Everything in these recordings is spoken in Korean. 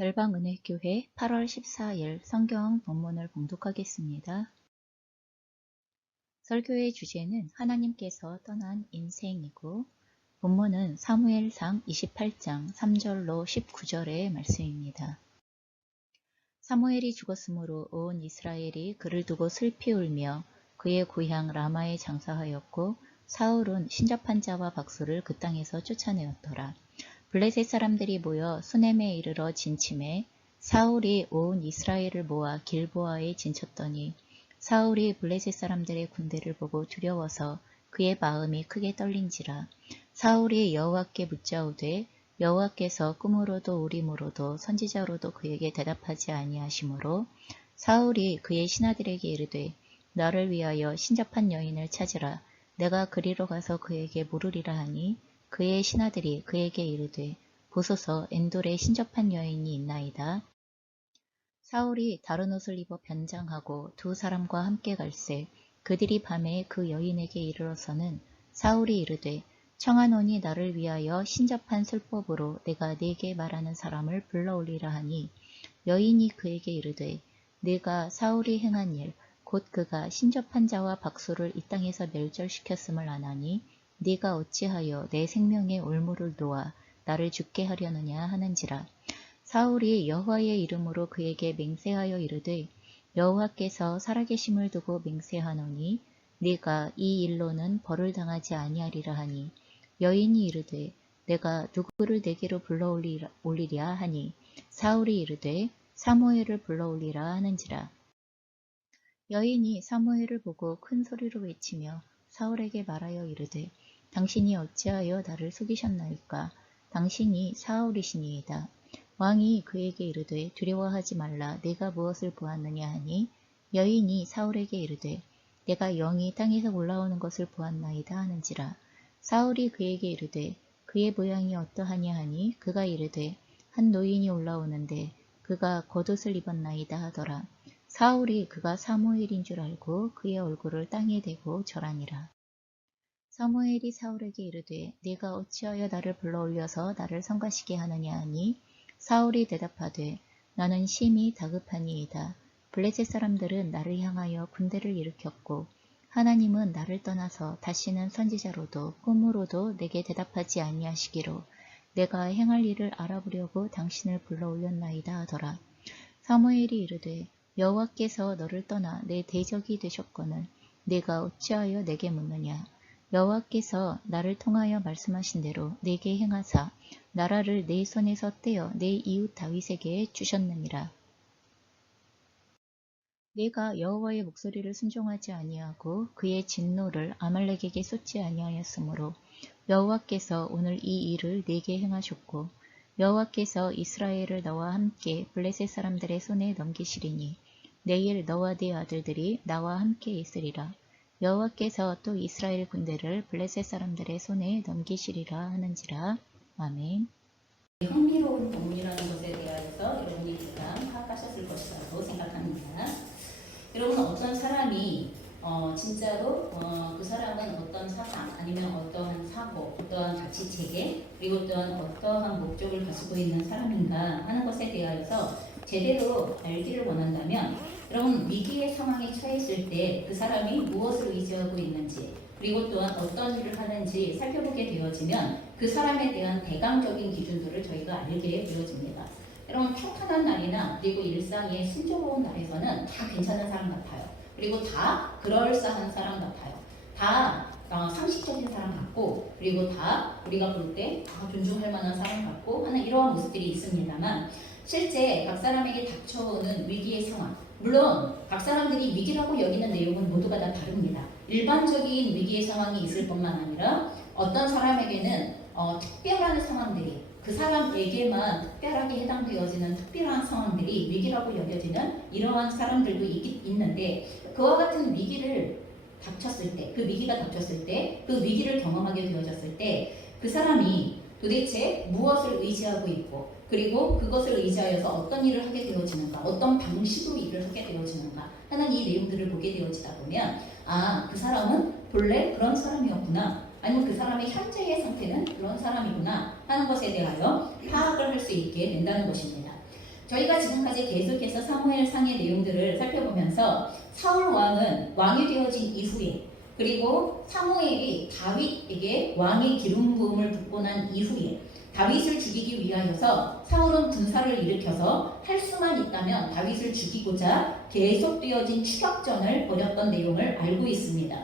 열방은혜교회 8월 14일 성경 본문을 봉독하겠습니다. 설교의 주제는 하나님께서 떠난 인생이고 본문은 사무엘상 28장 3절로 19절의 말씀입니다. 사무엘이 죽었으므로 온 이스라엘이 그를 두고 슬피 울며 그의 고향 라마에 장사하였고 사울은 신접한 자와 박수를 그 땅에서 쫓아내었더라. 블레셋 사람들이 모여 수넴에 이르러 진침해 사울이 온 이스라엘을 모아 길보아에 진쳤더니 사울이 블레셋 사람들의 군대를 보고 두려워서 그의 마음이 크게 떨린지라. 사울이 여호와께 묻자오되 여호와께서 꿈으로도 우림으로도 선지자로도 그에게 대답하지 아니하시므로 사울이 그의 신하들에게 이르되 나를 위하여 신접한 여인을 찾으라. 내가 그리로 가서 그에게 물으리라 하니 그의 신하들이 그에게 이르되 보소서 엔돌에 신접한 여인이 있나이다. 사울이 다른 옷을 입어 변장하고 두 사람과 함께 갈새 그들이 밤에 그 여인에게 이르러서는 사울이 이르되 청하노니 나를 위하여 신접한 술법으로 내가 네게 말하는 사람을 불러올리라 하니 여인이 그에게 이르되 네가 사울이 행한 일 곧 그가 신접한 자와 박수를 이 땅에서 멸절시켰음을 아나니 네가 어찌하여 내 생명의 올무를 놓아 나를 죽게 하려느냐 하는지라. 사울이 여호와의 이름으로 그에게 맹세하여 이르되 여호와께서 살아계심을 두고 맹세하노니 네가 이 일로는 벌을 당하지 아니하리라 하니 여인이 이르되 내가 누구를 내게로 불러올리랴 하니 사울이 이르되 사무엘을 불러올리라 하는지라. 여인이 사무엘을 보고 큰 소리로 외치며 사울에게 말하여 이르되 당신이 어찌하여 나를 속이셨나이까? 당신이 사울이시니이다. 왕이 그에게 이르되 두려워하지 말라. 내가 무엇을 보았느냐 하니 여인이 사울에게 이르되 내가 영이 땅에서 올라오는 것을 보았나이다 하는지라. 사울이 그에게 이르되 그의 모양이 어떠하냐 하니 그가 이르되 한 노인이 올라오는데 그가 겉옷을 입었나이다 하더라. 사울이 그가 사무엘인 줄 알고 그의 얼굴을 땅에 대고 절하니라. 사무엘이 사울에게 이르되 네가 어찌하여 나를 불러올려서 나를 성가시게 하느냐 하니 사울이 대답하되 나는 심히 다급하니이다. 블레셋 사람들은 나를 향하여 군대를 일으켰고 하나님은 나를 떠나서 다시는 선지자로도 꿈으로도 내게 대답하지 아니하시기로 내가 행할 일을 알아보려고 당신을 불러올렸나이다 하더라. 사무엘이 이르되 여호와께서 너를 떠나 내 대적이 되셨거늘 네가 어찌하여 내게 묻느냐. 여호와께서 나를 통하여 말씀하신 대로 내게 행하사 나라를 내 손에서 떼어 내 이웃 다윗에게 주셨느니라. 내가 여호와의 목소리를 순종하지 아니하고 그의 진노를 아말렉에게 쏟지 아니하였으므로 여호와께서 오늘 이 일을 내게 행하셨고 여호와께서 이스라엘을 너와 함께 블레셋 사람들의 손에 넘기시리니 내일 너와 네 아들들이 나와 함께 있으리라. 여호와께서 또 이스라엘 군대를 블레셋 사람들의 손에 넘기시리라 하는지라. 아멘. 흥미로운 본문이라는 것에 대하여서 여러분이 일단 파악하셨을 것이라고 생각합니다. 여러분 어떤 사람이 진짜로 그 사람은 어떤 사상 아니면 어떠한 사고, 어떠한 가치체계 그리고 또한 어떠한 목적을 가지고 있는 사람인가 하는 것에 대하여서 제대로 알기를 원한다면 여러분 위기의 상황에 처했을 때 그 사람이 무엇을 의지하고 있는지 그리고 또한 어떤 일을 하는지 살펴보게 되어지면 그 사람에 대한 대강적인 기준들을 저희가 알게 되어집니다. 여러분 평탄한 날이나 그리고 일상의 순조로운 날에서는 다 괜찮은 사람 같아요. 그리고 다 그럴싸한 사람 같아요. 다 상식적인 사람 같고 그리고 다 우리가 볼 때 존중할 만한 사람 같고 하는 이러한 모습들이 있습니다만 실제 각 사람에게 닥쳐오는 위기의 상황 물론 각 사람들이 위기라고 여기는 내용은 모두가 다 다릅니다. 일반적인 위기의 상황이 있을 뿐만 아니라 어떤 사람에게는 특별한 상황들이 그 사람에게만 특별하게 해당되어지는 특별한 상황들이 위기라고 여겨지는 이러한 사람들도 있는데 그와 같은 위기를 닥쳤을 때, 그 위기가 닥쳤을 때, 그 위기를 경험하게 되어졌을 때 그 사람이 도대체 무엇을 의지하고 있고 그리고 그것을 의지하여서 어떤 일을 하게 되어지는가, 어떤 방식으로 일을 하게 되어지는가 하는 이 내용들을 보게 되어지다 보면 그 사람은 본래 그런 사람이었구나 아니면 그 사람의 현재의 상태는 그런 사람이구나 하는 것에 대하여 파악을 할 수 있게 된다는 것입니다. 저희가 지금까지 계속해서 사무엘상의 내용들을 살펴보면서 사울 왕은 왕이 되어진 이후에, 그리고 사무엘이 다윗에게 왕의 기름 부음을 받고 난 이후에 다윗을 죽이기 위하여서 사울은 군사를 일으켜서 할 수만 있다면 다윗을 죽이고자 계속되어진 추격전을 벌였던 내용을 알고 있습니다.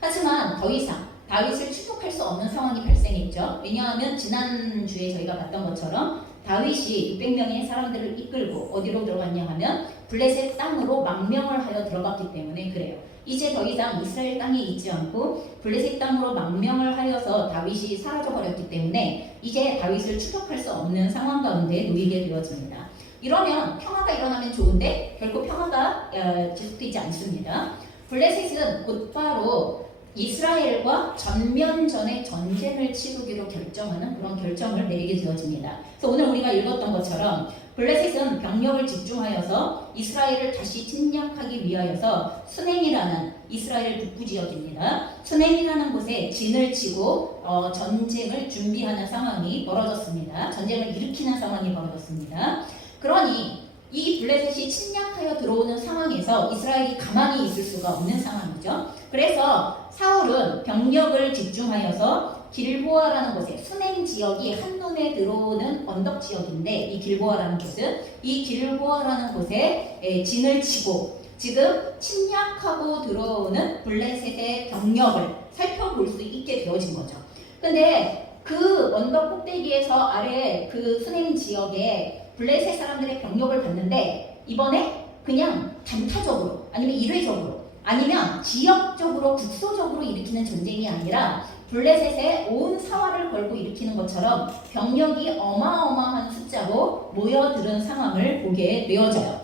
하지만 더 이상 다윗을 추격할 수 없는 상황이 발생했죠. 왜냐하면 지난주에 저희가 봤던 것처럼 다윗이 600명의 사람들을 이끌고 어디로 들어갔냐 하면 블레셋 땅으로 망명을 하여 들어갔기 때문에 그래요. 이제 더 이상 이스라엘 땅에 있지 않고 블레셋 땅으로 망명을 하여서 다윗이 사라져버렸기 때문에 이제 다윗을 추격할 수 없는 상황 가운데 놓이게 되어집니다. 이러면 평화가 일어나면 좋은데 결코 평화가 지속되지 않습니다. 블레셋은 곧바로 이스라엘과 전면전의 전쟁을 치르기로 결정하는 그런 결정을 내리게 되어집니다. 그래서 오늘 우리가 읽었던 것처럼 블레셋은 병력을 집중하여서 이스라엘을 다시 침략하기 위하여서 수넴이라는 이스라엘 북부 지역입니다. 수넴이라는 곳에 진을 치고 전쟁을 준비하는 상황이 벌어졌습니다. 전쟁을 일으키는 상황이 벌어졌습니다. 그러니 이 블레셋이 침략하여 들어오는 상황에서 이스라엘이 가만히 있을 수가 없는 상황이죠. 그래서 사울은 병력을 집중하여서 길보아라는 곳에, 수넴 지역이 한눈에 들어오는 언덕 지역인데 이 길보아라는 곳은, 이 길보아라는 곳에 진을 치고 지금 침략하고 들어오는 블레셋의 병력을 살펴볼 수 있게 되어진 거죠. 근데 그 언덕 꼭대기에서 아래 그 수넴 지역에 블레셋 사람들의 병력을 봤는데 이번에 그냥 단타적으로 아니면 일회적으로 아니면 지역적으로 국소적으로 일으키는 전쟁이 아니라 블레셋의 온 사활을 걸고 일으키는 것처럼 병력이 어마어마한 숫자로 모여드는 상황을 보게 되어져요.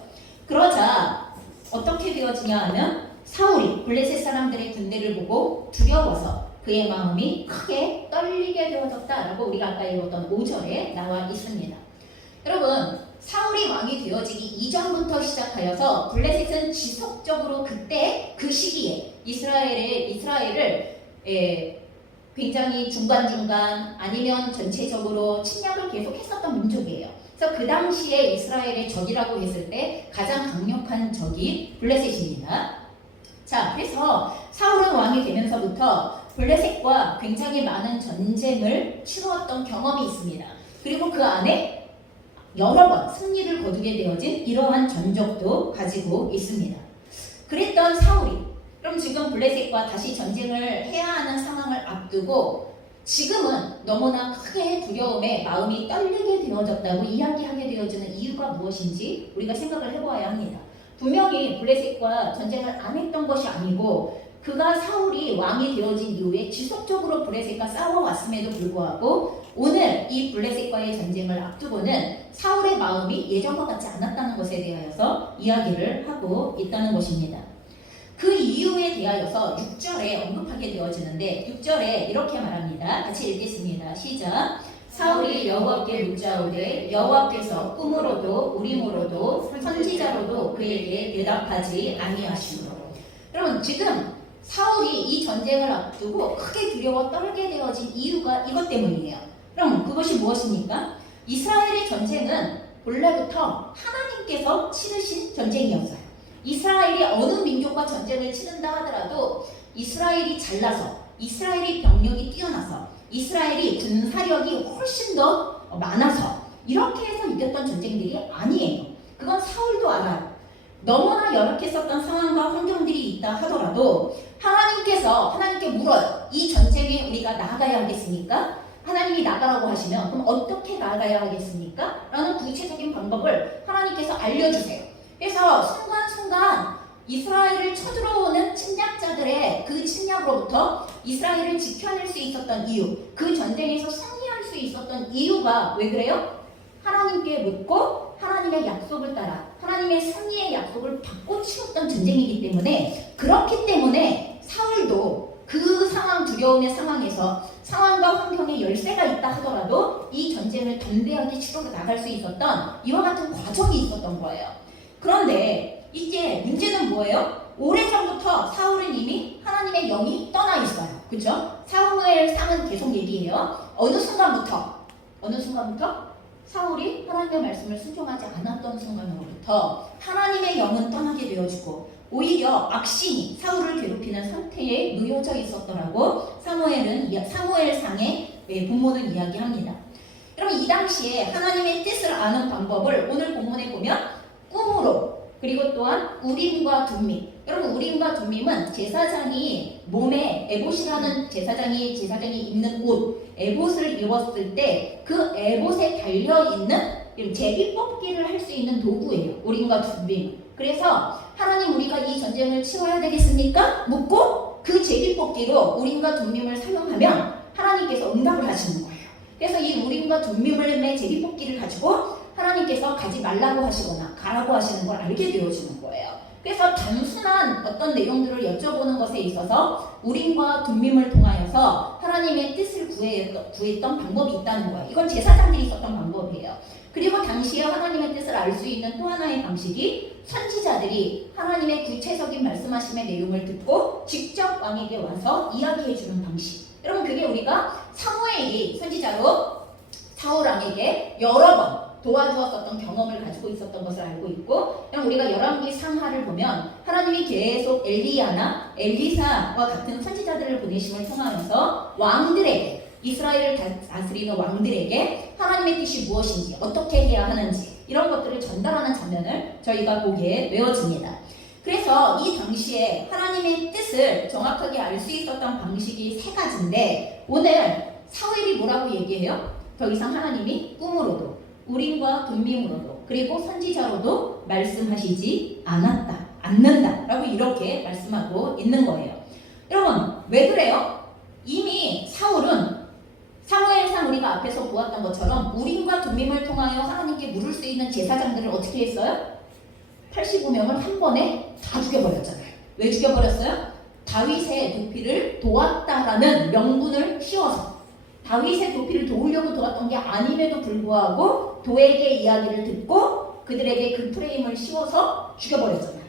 그러자 어떻게 되어지냐 하면 사울이 블레셋 사람들의 군대를 보고 두려워서 그의 마음이 크게 떨리게 되어졌다라고 우리가 아까 읽었던 5절에 나와 있습니다. 여러분, 사울이 왕이 되어지기 이전부터 시작하여서 블레셋은 지속적으로 그때 그 시기에 이스라엘을 굉장히 중간중간 아니면 전체적으로 침략을 계속했었던 민족이에요. 그래서 그 당시에 이스라엘의 적이라고 했을 때 가장 강력한 적이 블레셋입니다. 자, 그래서 사울은 왕이 되면서부터 블레셋과 굉장히 많은 전쟁을 치루었던 경험이 있습니다. 그리고 그 안에 여러 번 승리를 거두게 되어진 이러한 전적도 가지고 있습니다. 그랬던 사울이 그럼 지금 블레셋과 다시 전쟁을 해야 하는 상황을 앞두고 지금은 너무나 크게 두려움에 마음이 떨리게 되어졌다고 이야기하게 되어지는 이유가 무엇인지 우리가 생각을 해보아야 합니다. 분명히 블레셋과 전쟁을 안 했던 것이 아니고 그가 사울이 왕이 되어진 이후에 지속적으로 블레셋과 싸워왔음에도 불구하고 오늘 이 블레셋과의 전쟁을 앞두고는 사울의 마음이 예전과 같지 않았다는 것에 대하여서 이야기를 하고 있다는 것입니다. 그 이유에 대하여서 6절에 언급하게 되어지는데 6절에 이렇게 말합니다. 같이 읽겠습니다. 시작. 사울이 여호와께 묻자오되 여호와께서 꿈으로도 우림으로도 선지자로도 그에게 대답하지 아니하시므로. 여러분, 지금 사울이 이 전쟁을 앞두고 크게 두려워 떨게 되어진 이유가 이것 때문이에요. 그럼 그것이 무엇입니까? 이스라엘의 전쟁은 본래부터 하나님께서 치르신 전쟁이었어요. 이스라엘이 어느 민족과 전쟁을 치른다 하더라도 이스라엘이 잘나서, 이스라엘이 병력이 뛰어나서, 이스라엘이 군사력이 훨씬 더 많아서 이렇게 해서 이겼던 전쟁들이 아니에요. 그건 사울도 알아요. 너무나 열악했었던 상황과 환경들이 있다 하더라도 하나님께 물어요. 이 전쟁에 우리가 나아가야 하겠습니까? 하나님이 나가라고 하시면 그럼 어떻게 나아가야 하겠습니까? 라는 구체적인 방법을 하나님께서 알려주세요. 그래서 순간순간 이스라엘을 쳐들어오는 침략자들의 그 침략으로부터 이스라엘을 지켜낼 수 있었던 이유, 그 전쟁에서 승리할 수 있었던 이유가 왜 그래요? 하나님께 묻고 하나님의 약속을 따라 하나님의 승리의 약속을 받고 치렀던 전쟁이기 때문에, 그렇기 때문에 사울도 그 상황, 두려움의 상황에서 상황과 환경에 열세가 있다 하더라도 이 전쟁을 담대하게 치러 나갈 수 있었던 이와 같은 과정이 있었던 거예요. 그런데 이제 문제는 뭐예요? 오래전부터 사울은 이미 하나님의 영이 떠나 있어요. 그죠? 사무엘상은 계속 얘기해요. 어느 순간부터? 사울이 하나님의 말씀을 순종하지 않았던 순간으로부터 하나님의 영은 떠나게 되어지고 오히려 악신이 사울을 괴롭히는 상태에 놓여져 있었더라고 사무엘상의 본문은 이야기합니다. 여러분 이 당시에 하나님의 뜻을 아는 방법을 오늘 본문에 보면 꿈으로 그리고 또한 우림과 둠밈. 여러분 우림과 둠밈은 제사장이 몸에 에봇이라는 제사장이 입는 옷 에봇을 입었을 때 그 에봇에 달려있는 제비뽑기를 할 수 있는 도구예요. 우림과 둠밈. 그래서 하나님 우리가 이 전쟁을 치러야 되겠습니까? 묻고 그 제비뽑기로 우림과 둠밈을 사용하면 하나님께서 응답을 하시는 거예요. 그래서 이 우림과 둠밈의 제비뽑기를 가지고 하나님께서 가지 말라고 하시거나 가라고 하시는 걸 알게 되어지는 거예요. 그래서 단순한 어떤 내용들을 여쭤보는 것에 있어서 우림과 둠밈을 통하여서 하나님의 뜻을 구했던 방법이 있다는 거예요. 이건 제사장들이 있었던 방법이에요. 그리고 당시에 하나님의 뜻을 알 수 있는 또 하나의 방식이 선지자들이 하나님의 구체적인 말씀하심의 내용을 듣고 직접 왕에게 와서 이야기해주는 방식. 여러분 그게 우리가 사무엘이 선지자로 사울 왕에게 여러 번 도와주었었던 경험을 가지고 있었던 것을 알고 있고, 우리가 열왕기 상하를 보면 하나님이 계속 엘리야나 엘리사와 같은 선지자들을 보내심을 통하여서 왕들에게 이스라엘을 다스리는 왕들에게 하나님의 뜻이 무엇인지 어떻게 해야 하는지 이런 것들을 전달하는 장면을 저희가 보기에 외워집니다. 그래서 이 당시에 하나님의 뜻을 정확하게 알 수 있었던 방식이 세 가지인데 오늘 사무엘이 뭐라고 얘기해요? 더 이상 하나님이 꿈으로도 우림과 둠밈으로도 그리고 선지자로도 말씀하시지 않는다 라고 이렇게 말씀하고 있는 거예요. 여러분 왜 그래요? 이미 사울은 사무엘상 우리가 앞에서 보았던 것처럼 우림과 둠밈을 통하여 하나님께 물을 수 있는 제사장들을 어떻게 했어요? 85명을 한 번에 다 죽여버렸잖아요. 왜 죽여버렸어요? 다윗의 도피를 도왔다라는 명분을 씌워서 다윗의 도피를 도우려고 도왔던 게 아님에도 불구하고 도에게 이야기를 듣고 그들에게 그 프레임을 씌워서 죽여버렸잖아요.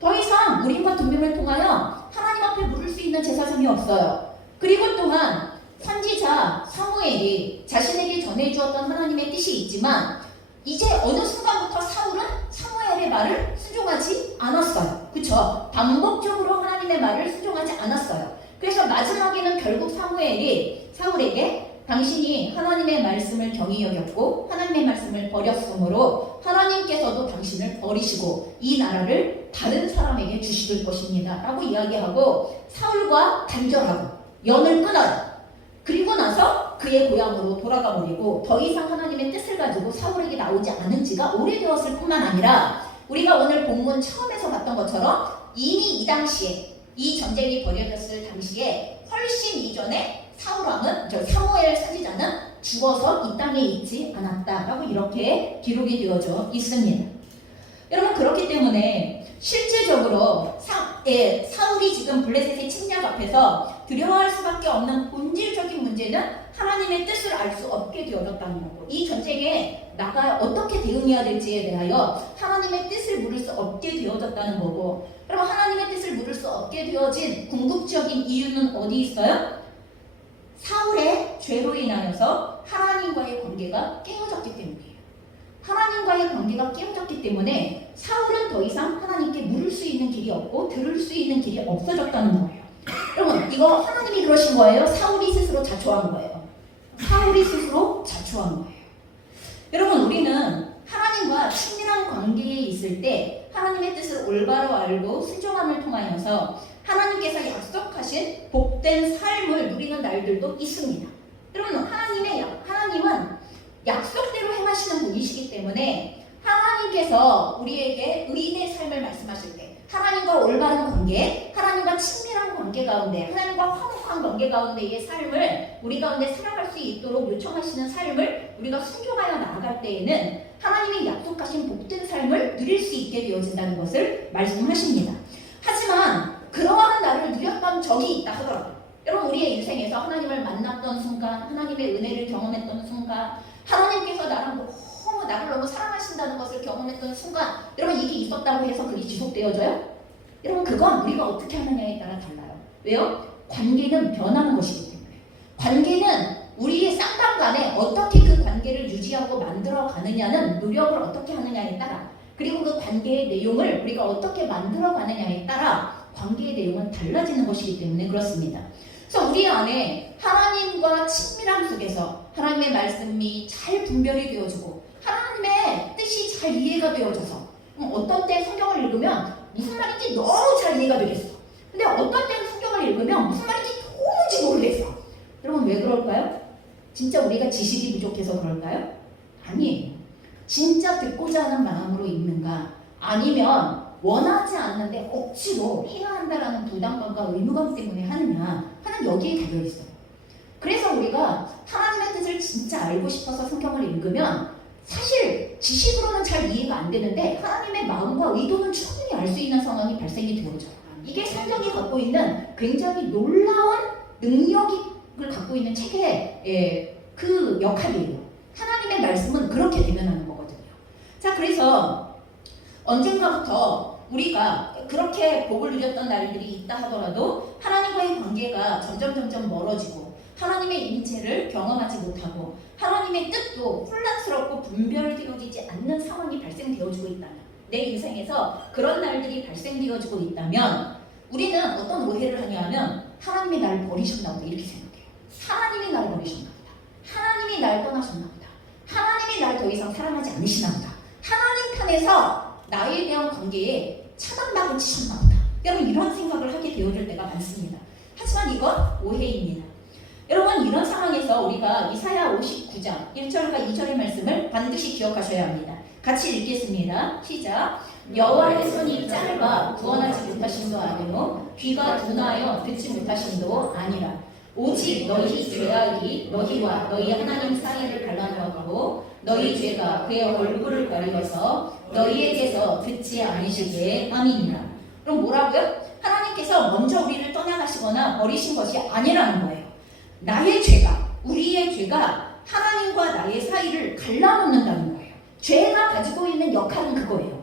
더 이상 우림과 둠밈을 통하여 하나님 앞에 물을 수 있는 제사장이 없어요. 그리고 또한 선지자 사무엘이 자신에게 전해주었던 하나님의 뜻이 있지만 이제 어느 순간부터 사울은 사무엘의 말을 순종하지 않았어요. 그쵸? 반복적으로 하나님의 말을 순종하지 않았어요. 그래서 마지막에는 결국 사무엘이 사울에게 당신이 하나님의 말씀을 경히 여겼고 하나님의 말씀을 버렸으므로 하나님께서도 당신을 버리시고 이 나라를 다른 사람에게 주실 것입니다 라고 이야기하고 사울과 단절하고 연을 끊어요. 그리고 나서 그의 고향으로 돌아가 버리고 더 이상 하나님의 뜻을 가지고 사울에게 나오지 않은 지가 오래되었을 뿐만 아니라 우리가 오늘 본문 처음에서 봤던 것처럼 이미 이 당시에 이 전쟁이 벌어졌을 당시에 훨씬 이전에 사무엘 선지자는 죽어서 이 땅에 있지 않았다라고 이렇게 기록이 되어져 있습니다. 여러분 그렇기 때문에 실제적으로 사울이 지금 블레셋의 침략 앞에서 두려워할 수밖에 없는 본질적인 문제는 하나님의 뜻을 알 수 없게 되어졌다는 거고 이 전쟁에 나가 어떻게 대응해야 될지에 대하여 하나님의 뜻을 물을 수 없게 되어졌다는 거고 그럼 하나님의 뜻을 물을 수 없게 되어진 궁극적인 이유는 어디 있어요? 사울의 죄로 인하여서 하나님과의 관계가 깨어졌기 때문이에요. 하나님과의 관계가 깨어졌기 때문에 사울은 더 이상 하나님께 물을 수 있는 길이 없고 들을 수 있는 길이 없어졌다는 거예요. 여러분 이거 하나님이 그러신 거예요? 사울이 스스로 자초한 거예요? 사울이 스스로 자초한 거예요. 여러분 우리는 하나님과 친밀한 관계에 있을 때 하나님의 뜻을 올바로 알고 순종함을 통하여서 하나님께서 약속하신 복된 삶을 누리는 날들도 있습니다. 여러분 하나님은 약속대로 행하시는 분이시기 때문에 하나님께서 우리에게 의인의 삶을 말씀하실 때 하나님과 올바른 관계, 하나님과 친밀한 관계 가운데 하나님과 화목한 관계 가운데의 삶을 우리 가운데 살아갈 수 있도록 요청하시는 삶을 우리가 순종하여 나아갈 때에는 하나님이 약속하신 복된 삶을 누릴 수 있게 되어진다는 것을 말씀하십니다. 하지만 그러한 나를 누렸던 적이 있다 하더라고요. 여러분 우리의 인생에서 하나님을 만났던 순간 하나님의 은혜를 경험했던 순간 하나님께서 나를 너무 사랑하신다는 것을 경험했던 순간 여러분 이게 있었다고 해서 그게 지속되어져요? 여러분 그건 우리가 어떻게 하느냐에 따라 달라요. 왜요? 관계는 변하는 것이기 때문에 관계는 우리의 쌍방 간에 어떻게 그 관계를 유지 유지하고 만들어 가느냐는 노력을 어떻게 하느냐에 따라, 그리고 그 관계의 내용을 우리가 어떻게 만들어 가느냐에 따라 관계의 내용은 달라지는 것이기 때문에 그렇습니다. 그래서 우리 안에 하나님과 친밀함 속에서 하나님의 말씀이 잘 분별이 되어지고 하나님의 뜻이 잘 이해가 되어져서, 어떤 때 성경을 읽으면 무슨 말인지 너무 잘 이해가 되겠어. 근데 어떤 때는 성경을 읽으면 무슨 말인지 도무지 모르겠어. 여러분 왜 그럴까요? 진짜 우리가 지식이 부족해서 그럴까요? 아니에요. 진짜 듣고자 하는 마음으로 읽는가, 아니면 원하지 않는데 억지로 해야 한다라는 부담감과 의무감 때문에 하느냐 하는 여기에 달려있어요. 그래서 우리가 하나님의 뜻을 진짜 알고 싶어서 성경을 읽으면 사실 지식으로는 잘 이해가 안 되는데 하나님의 마음과 의도는 충분히 알 수 있는 상황이 발생이 되어져요. 이게 성경이 갖고 있는 굉장히 놀라운 능력을 갖고 있는 책의 그 역할이에요. 하나님의 말씀은 그렇게 대변하는 거거든요. 자, 그래서 언젠가부터 우리가 그렇게 복을 누렸던 날들이 있다 하더라도 하나님과의 관계가 점점 멀어지고 하나님의 임재를 경험하지 못하고 하나님의 뜻도 혼란스럽고 분별되어지지 않는 상황이 발생되어지고 있다면, 내 인생에서 그런 날들이 발생되어지고 있다면 우리는 어떤 오해를 하냐면 하나님이 나를 버리셨나 보다 이렇게 생각해요. 하나님이 나를 버리셨나 보다. 하나님이 나를 떠나셨나 보다. 하나님이 나를 더 이상 사랑하지 않으시나 보다. 하나님 편에서 나에 대한 관계에 차단막을 치셨나 보다. 여러분 이런 생각을 하게 되어질 때가 많습니다. 하지만 이건 오해입니다. 여러분 이런 상황에서 우리가 이사야 59장 1절과 2절의 말씀을 반드시 기억하셔야 합니다. 같이 읽겠습니다. 시작. 여호와의 손이 짧아 구원하지 못하심도 아니요 귀가 둔하여 듣지 못하심도 아니라 오직 너희 죄악이 너희와 너희 하나님 사이를 갈라놓았고 너희 죄가 그의 얼굴을 가리워서 너희에게서 듣지 않으시게 함이니라. 그럼 뭐라고요? 하나님께서 먼저 우리를 떠나가시거나 버리신 것이 아니라는 거예요. 나의 죄가, 우리의 죄가 하나님과 나의 사이를 갈라놓는다는 거예요. 죄가 가지고 있는 역할은 그거예요.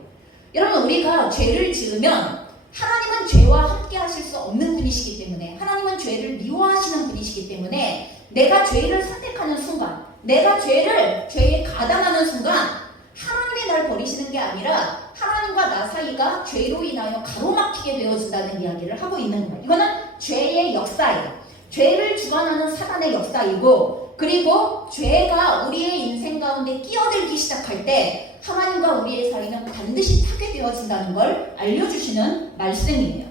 여러분 우리가 죄를 지으면 하나님은 죄와 함께 하실 수 없는 분이시기 때문에, 하나님은 죄를 미워하시는 분이시기 때문에 내가 죄를 선택하는 순간, 내가 죄에 가담하는 순간 하나님이 날 버리시는 게 아니라 하나님과 나 사이가 죄로 인하여 가로막히게 되어진다는 이야기를 하고 있는 거예요. 이거는 죄의 역사예요. 죄를 주관하는 사단의 역사이고, 그리고 죄가 우리의 인생 가운데 끼어들기 시작할 때 하나님과 우리의 사이는 반드시 파괴되어진다는 걸 알려주시는 말씀이에요.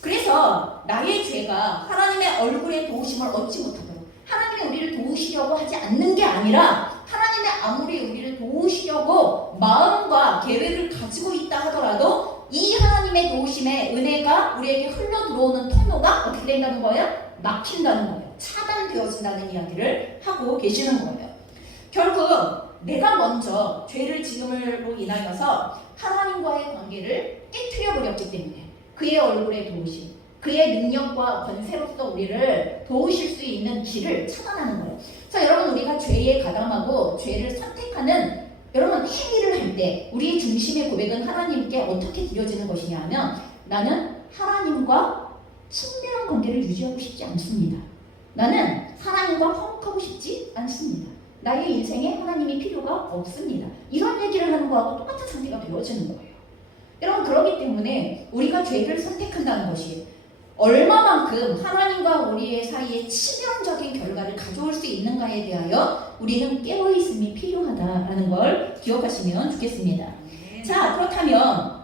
그래서 나의 죄가 하나님의 얼굴에 도우심을 얻지 못하도록, 하나님이 우리를 도우시려고 하지 않는 게 아니라 하나님의 아무리 우리를 도우시려고 마음과 계획을 가지고 있다 하더라도 이 하나님의 도우심의 은혜가 우리에게 흘러 들어오는 통로가 어떻게 된다는 거예요? 막힌다는 거예요. 차단되어진다는 이야기를 하고 계시는 거예요. 결국 내가 먼저 죄를 지음으로 인하여서 하나님과의 관계를 깨트려 버렸기 때문에 그의 얼굴에 도우심, 그의 능력과 권세로서 우리를 도우실 수 있는 길을 차단하는 거예요. 그래서 여러분 우리가 죄에 가담하고 죄를 선택하는 여러분 행위를 할 때 우리의 중심의 고백은 하나님께 어떻게 드려지는 것이냐 하면, 나는 하나님과 친밀한 관계를 유지하고 싶지 않습니다. 나는 하나님과 화목하고 싶지 않습니다. 나의 인생에 하나님이 필요가 없습니다. 이런 얘기를 하는 거하고 똑같은 상태가 되어지는 거예요. 여러분 그렇기 때문에 우리가 죄를 선택한다는 것이 얼마만큼 하나님과 우리의 사이에 치명적인 결과를 가져올 수 있는가에 대하여 우리는 깨어있음이 필요하다라는 걸 기억하시면 좋겠습니다. 자, 그렇다면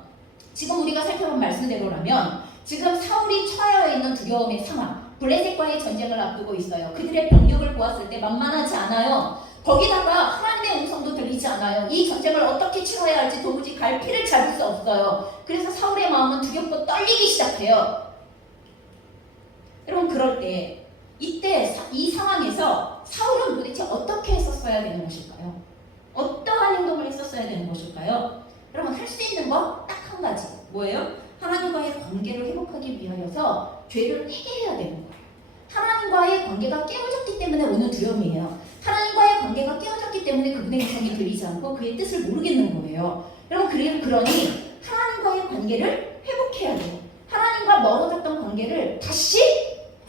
지금 우리가 살펴본 말씀대로라면 지금 사울이 처해 있는 두려움의 상황, 블레셋과의 전쟁을 앞두고 있어요. 그들의 병력을 보았을 때 만만하지 않아요. 거기다가 하나님의 음성도 들리지 않아요. 이 전쟁을 어떻게 치러야 할지 도무지 갈피를 잡을 수 없어요. 그래서 사울의 마음은 두렵고 떨리기 시작해요. 여러분 그럴 때, 이때 이 상황에서 사울은 도대체 어떻게 했었어야 되는 것일까요? 어떠한 행동을 했었어야 되는 것일까요? 여러분 할 수 있는 거 딱 한 가지, 뭐예요? 하나님과의 관계를 회복하기 위하여서 죄를 회개해야 되는 거예요. 하나님과의 관계가 깨어졌기 때문에 오는 두려움이에요. 하나님과의 관계가 깨어졌기 때문에 그분의 음성이 들리지 않고 그의 뜻을 모르겠는 거예요. 여러분 그러니 하나님과의 관계를 회복해야 돼요. 하나님과 멀어졌던 관계를 다시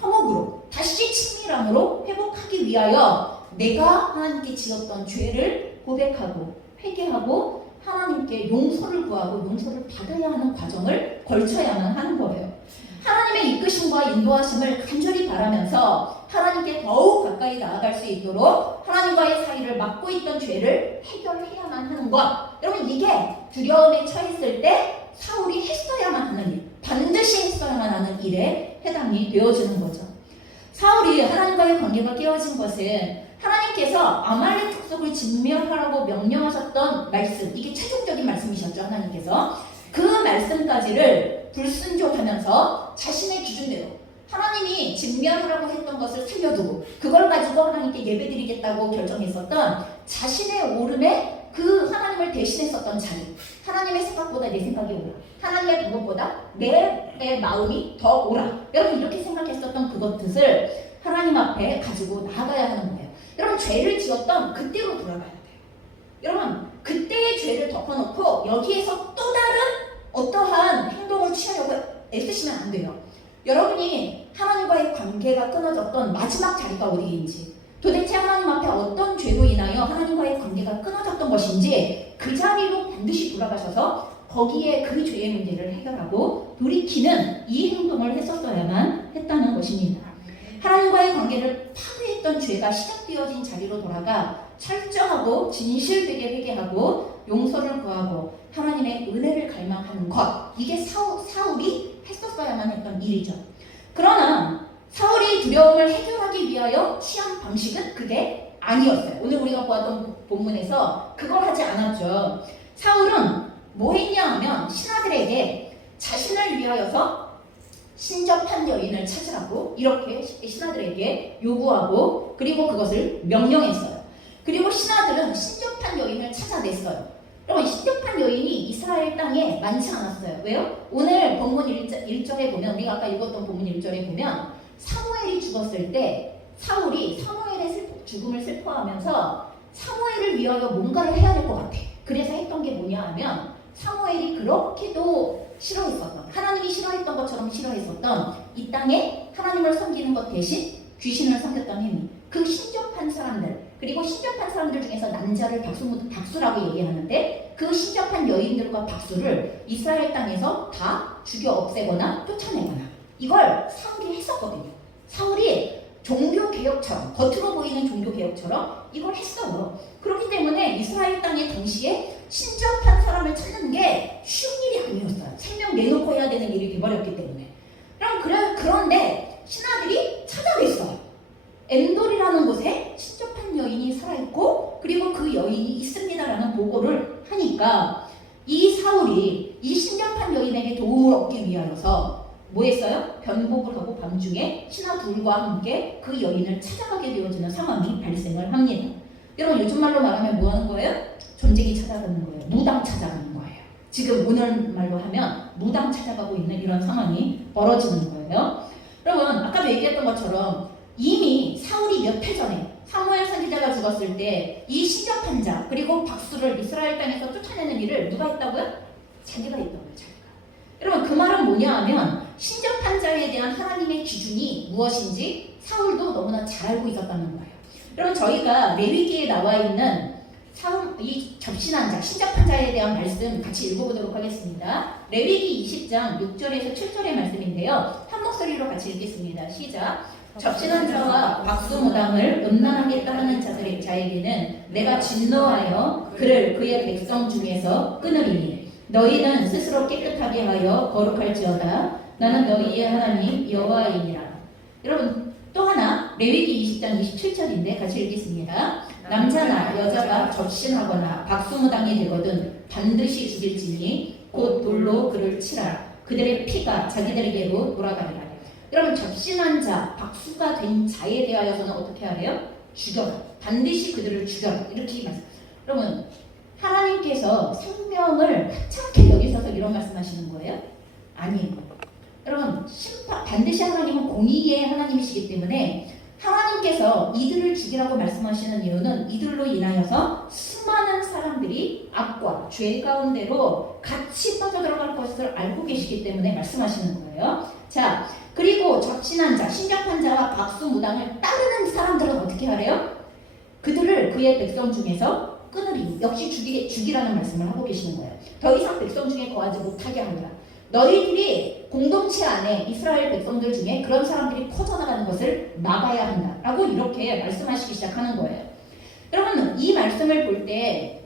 화목으로, 다시 친밀함으로 회복하기 위하여 내가 하나님께 지었던 죄를 고백하고 회개하고 하나님께 용서를 구하고 용서를 받아야 하는 과정을 걸쳐야만 하는 거예요. 하나님의 이끄심과 인도하심을 간절히 바라면서 하나님께 더욱 가까이 나아갈 수 있도록 하나님과의 사이를 막고 있던 죄를 해결해야만 하는 것. 여러분, 이게 두려움에 처했을 때 사울이 했어야만 하는 일, 반드시 했어야만 하는 일에 해당이 되어지는 거죠. 사울이 하나님과의 관계가 깨어진 것은 하나님께서 아말렉 족속을 진멸하라고 명령하셨던 말씀, 이게 최종적인 말씀이셨죠. 하나님께서 그 말씀까지를 불순종하면서 자신의 기준대로 하나님이 진멸하라고 했던 것을 살려두고 그걸 가지고 하나님께 예배드리겠다고 결정했었던 자신의 오름에 그 하나님을 대신했었던 자리, 하나님의 생각보다 내 생각이 오라, 하나님의 방법보다 내 마음이 더 오라, 여러분 이렇게 생각했었던 그것을 하나님 앞에 가지고 나아가야 하는 거예요. 여러분, 죄를 지었던 그때로 돌아가야 돼요. 여러분, 그때의 죄를 덮어놓고 여기에서 또 다른 어떠한 행동을 취하려고 애쓰시면 안 돼요. 여러분이 하나님과의 관계가 끊어졌던 마지막 자리가 어디인지, 도대체 하나님 앞에 어떤 죄로 인하여 하나님과의 관계가 끊어졌던 것인지 그 자리로 반드시 돌아가셔서 거기에 그 죄의 문제를 해결하고 돌이키는 이 행동을 했었어야만 했다는 것입니다. 하나님과의 관계를 파괴했던 죄가 시작되어진 자리로 돌아가 철저하고 진실되게 회개하고 용서를 구하고 하나님의 은혜를 갈망하는 것, 이게 사울이 했었어야만 했던 일이죠. 그러나 사울이 두려움을 해결하기 위하여 취한 방식은 그게 아니었어요. 오늘 우리가 보았던 본문에서 그걸 하지 않았죠. 사울은 뭐 했냐 하면 신하들에게 자신을 위하여서 신접한 여인을 찾으라고 이렇게 신하들에게 요구하고 그리고 그것을 명령했어요. 그리고 신하들은 신접한 여인을 찾아냈어요. 여러분, 신접한 여인이 이스라엘 땅에 많지 않았어요. 왜요? 오늘 본문 1절에 보면, 우리가 아까 읽었던 본문 1절에 보면 사무엘이 죽었을 때 사울이 사무엘의 죽음을 슬퍼하면서 사무엘을 위하여 뭔가를 해야 될 것 같아. 그래서 했던 게 뭐냐 하면 사무엘이 그렇게도 싫어했었던, 하나님이 싫어했던 것처럼 싫어했었던 이 땅에 하나님을 섬기는 것 대신 귀신을 섬겼던 행위, 그 신접한 사람들, 그리고 신접한 사람들 중에서 남자를 박수라고 얘기하는데 그 신접한 여인들과 박수를 이스라엘 땅에서 다 죽여 없애거나 쫓아내거나 이걸 사울이 했었거든요. 사울이 종교개혁처럼, 겉으로 보이는 종교개혁처럼 이걸 했어요. 그렇기 때문에 이스라엘 땅에 당시에 신접한 사람을 찾는 게 쉬운 일이 아니었어요. 생명 내놓고 해야 되는 일이 돼버렸기 때문에. 그런데 신하들이 찾아냈어요. 엔돌이라는 곳에 신접한 여인이 살아있고 그리고 그 여인이 있습니다라는 보고를 하니까 이 사울이 이 신접한 여인에게 도움을 얻기 위하여서 뭐 했어요? 변복을 하고 밤중에 신하 둘과 함께 그 여인을 찾아가게 되어지는 상황이 발생을 합니다. 여러분, 요즘 말로 말하면 뭐 하는 거예요? 전쟁이 찾아가는 거예요. 무당 찾아가는 거예요. 지금 오늘 말로 하면 무당 찾아가고 있는 이런 상황이 벌어지는 거예요. 여러분, 아까도 얘기했던 것처럼 이미 사울이 몇 해 전에 사무엘 선지자가 죽었을 때 이 신접한 자 그리고 박수를 이스라엘 땅에서 쫓아내는 일을 누가 했다고요? 자기가 했다고요. 자기가. 여러분, 그 말은 뭐냐 하면 신접한 자에 대한 하나님의 기준이 무엇인지 사울도 너무나 잘 알고 있었다는 거예요. 여러분, 저희가 레위기에 나와 있는 이 접신한 자, 신접한 자에 대한 말씀 같이 읽어보도록 하겠습니다. 레위기 20장 6절에서 7절의 말씀인데요. 한 목소리로 같이 읽겠습니다. 시작. 접신한 자와 박수무당을 음란하게 따르는 자에게는 내가 진노하여 그를 그의 백성 중에서 끊으리니 너희는 스스로 깨끗하게 하여 거룩할지어다. 나는 너희의 하나님 여호와이니라. 여러분, 또 하나 레위기 20장 27절인데 같이 읽겠습니다. 남자나 여자가 접신하거나 박수무당이 되거든 반드시 죽일지니 곧 돌로 그를 치라. 그들의 피가 자기들에게로 돌아가리라. 여러분, 접신한 자, 박수가 된 자에 대하여서는 어떻게 하래요? 죽여라. 반드시 그들을 죽여라. 이렇게 말씀. 여러분, 하나님께서 생명을 하찮게 여기셔서 이런 말씀하시는 거예요? 아니에요. 여러분, 반드시 하나님은 공의의 하나님이시기 때문에 하나님께서 이들을 죽이라고 말씀하시는 이유는 이들로 인하여서 수많은 사람들이 악과 죄 가운데로 같이 빠져들어갈 것을 알고 계시기 때문에 말씀하시는 거예요. 자, 그리고 접신한 자, 신접한 자와 박수무당을 따르는 사람들은 어떻게 하래요? 그들을 그의 백성 중에서 끊으리니 역시 죽이라는 말씀을 하고 계시는 거예요. 더 이상 백성 중에 거하지 못하게 하리라. 너희들이 공동체 안에 이스라엘 백성들 중에 그런 사람들이 퍼져나가는 것을 막아야 한다 라고 이렇게 말씀하시기 시작하는 거예요. 여러분 이 말씀을 볼 때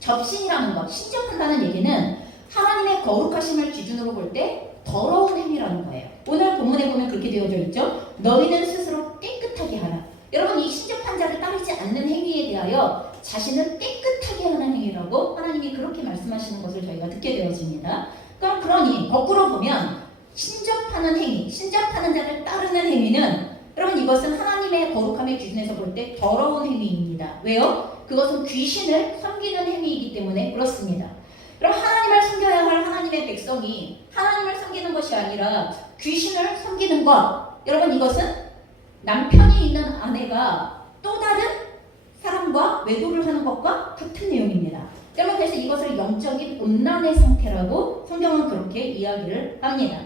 접신이라는 것, 신접한다는 얘기는 하나님의 거룩하심을 기준으로 볼 때 더러운 행위라는 거예요. 오늘 본문에 보면 그렇게 되어져 있죠. 너희는 스스로 깨끗하게 하라. 여러분 이 신접한 자를 따르지 않는 행위에 대하여 자신을 깨끗하게 하는 행위라고 하나님이 그렇게 말씀하시는 것을 저희가 듣게 되어집니다. 그러니 거꾸로 보면 신접하는 행위, 신접하는 자를 따르는 행위는 여러분 이것은 하나님의 거룩함의 기준에서 볼 때 더러운 행위입니다. 왜요? 그것은 귀신을 섬기는 행위이기 때문에 그렇습니다. 그럼 하나님을 섬겨야 할 하나님의 백성이 하나님을 섬기는 것이 아니라 귀신을 섬기는 것, 여러분 이것은 남편이 있는 아내가 또 다른 사람과 외도를 하는 것과 같은 내용입니다. 여러분 그래서 이것을 영적인 음란의 상태라고 성경은 그렇게 이야기를 합니다.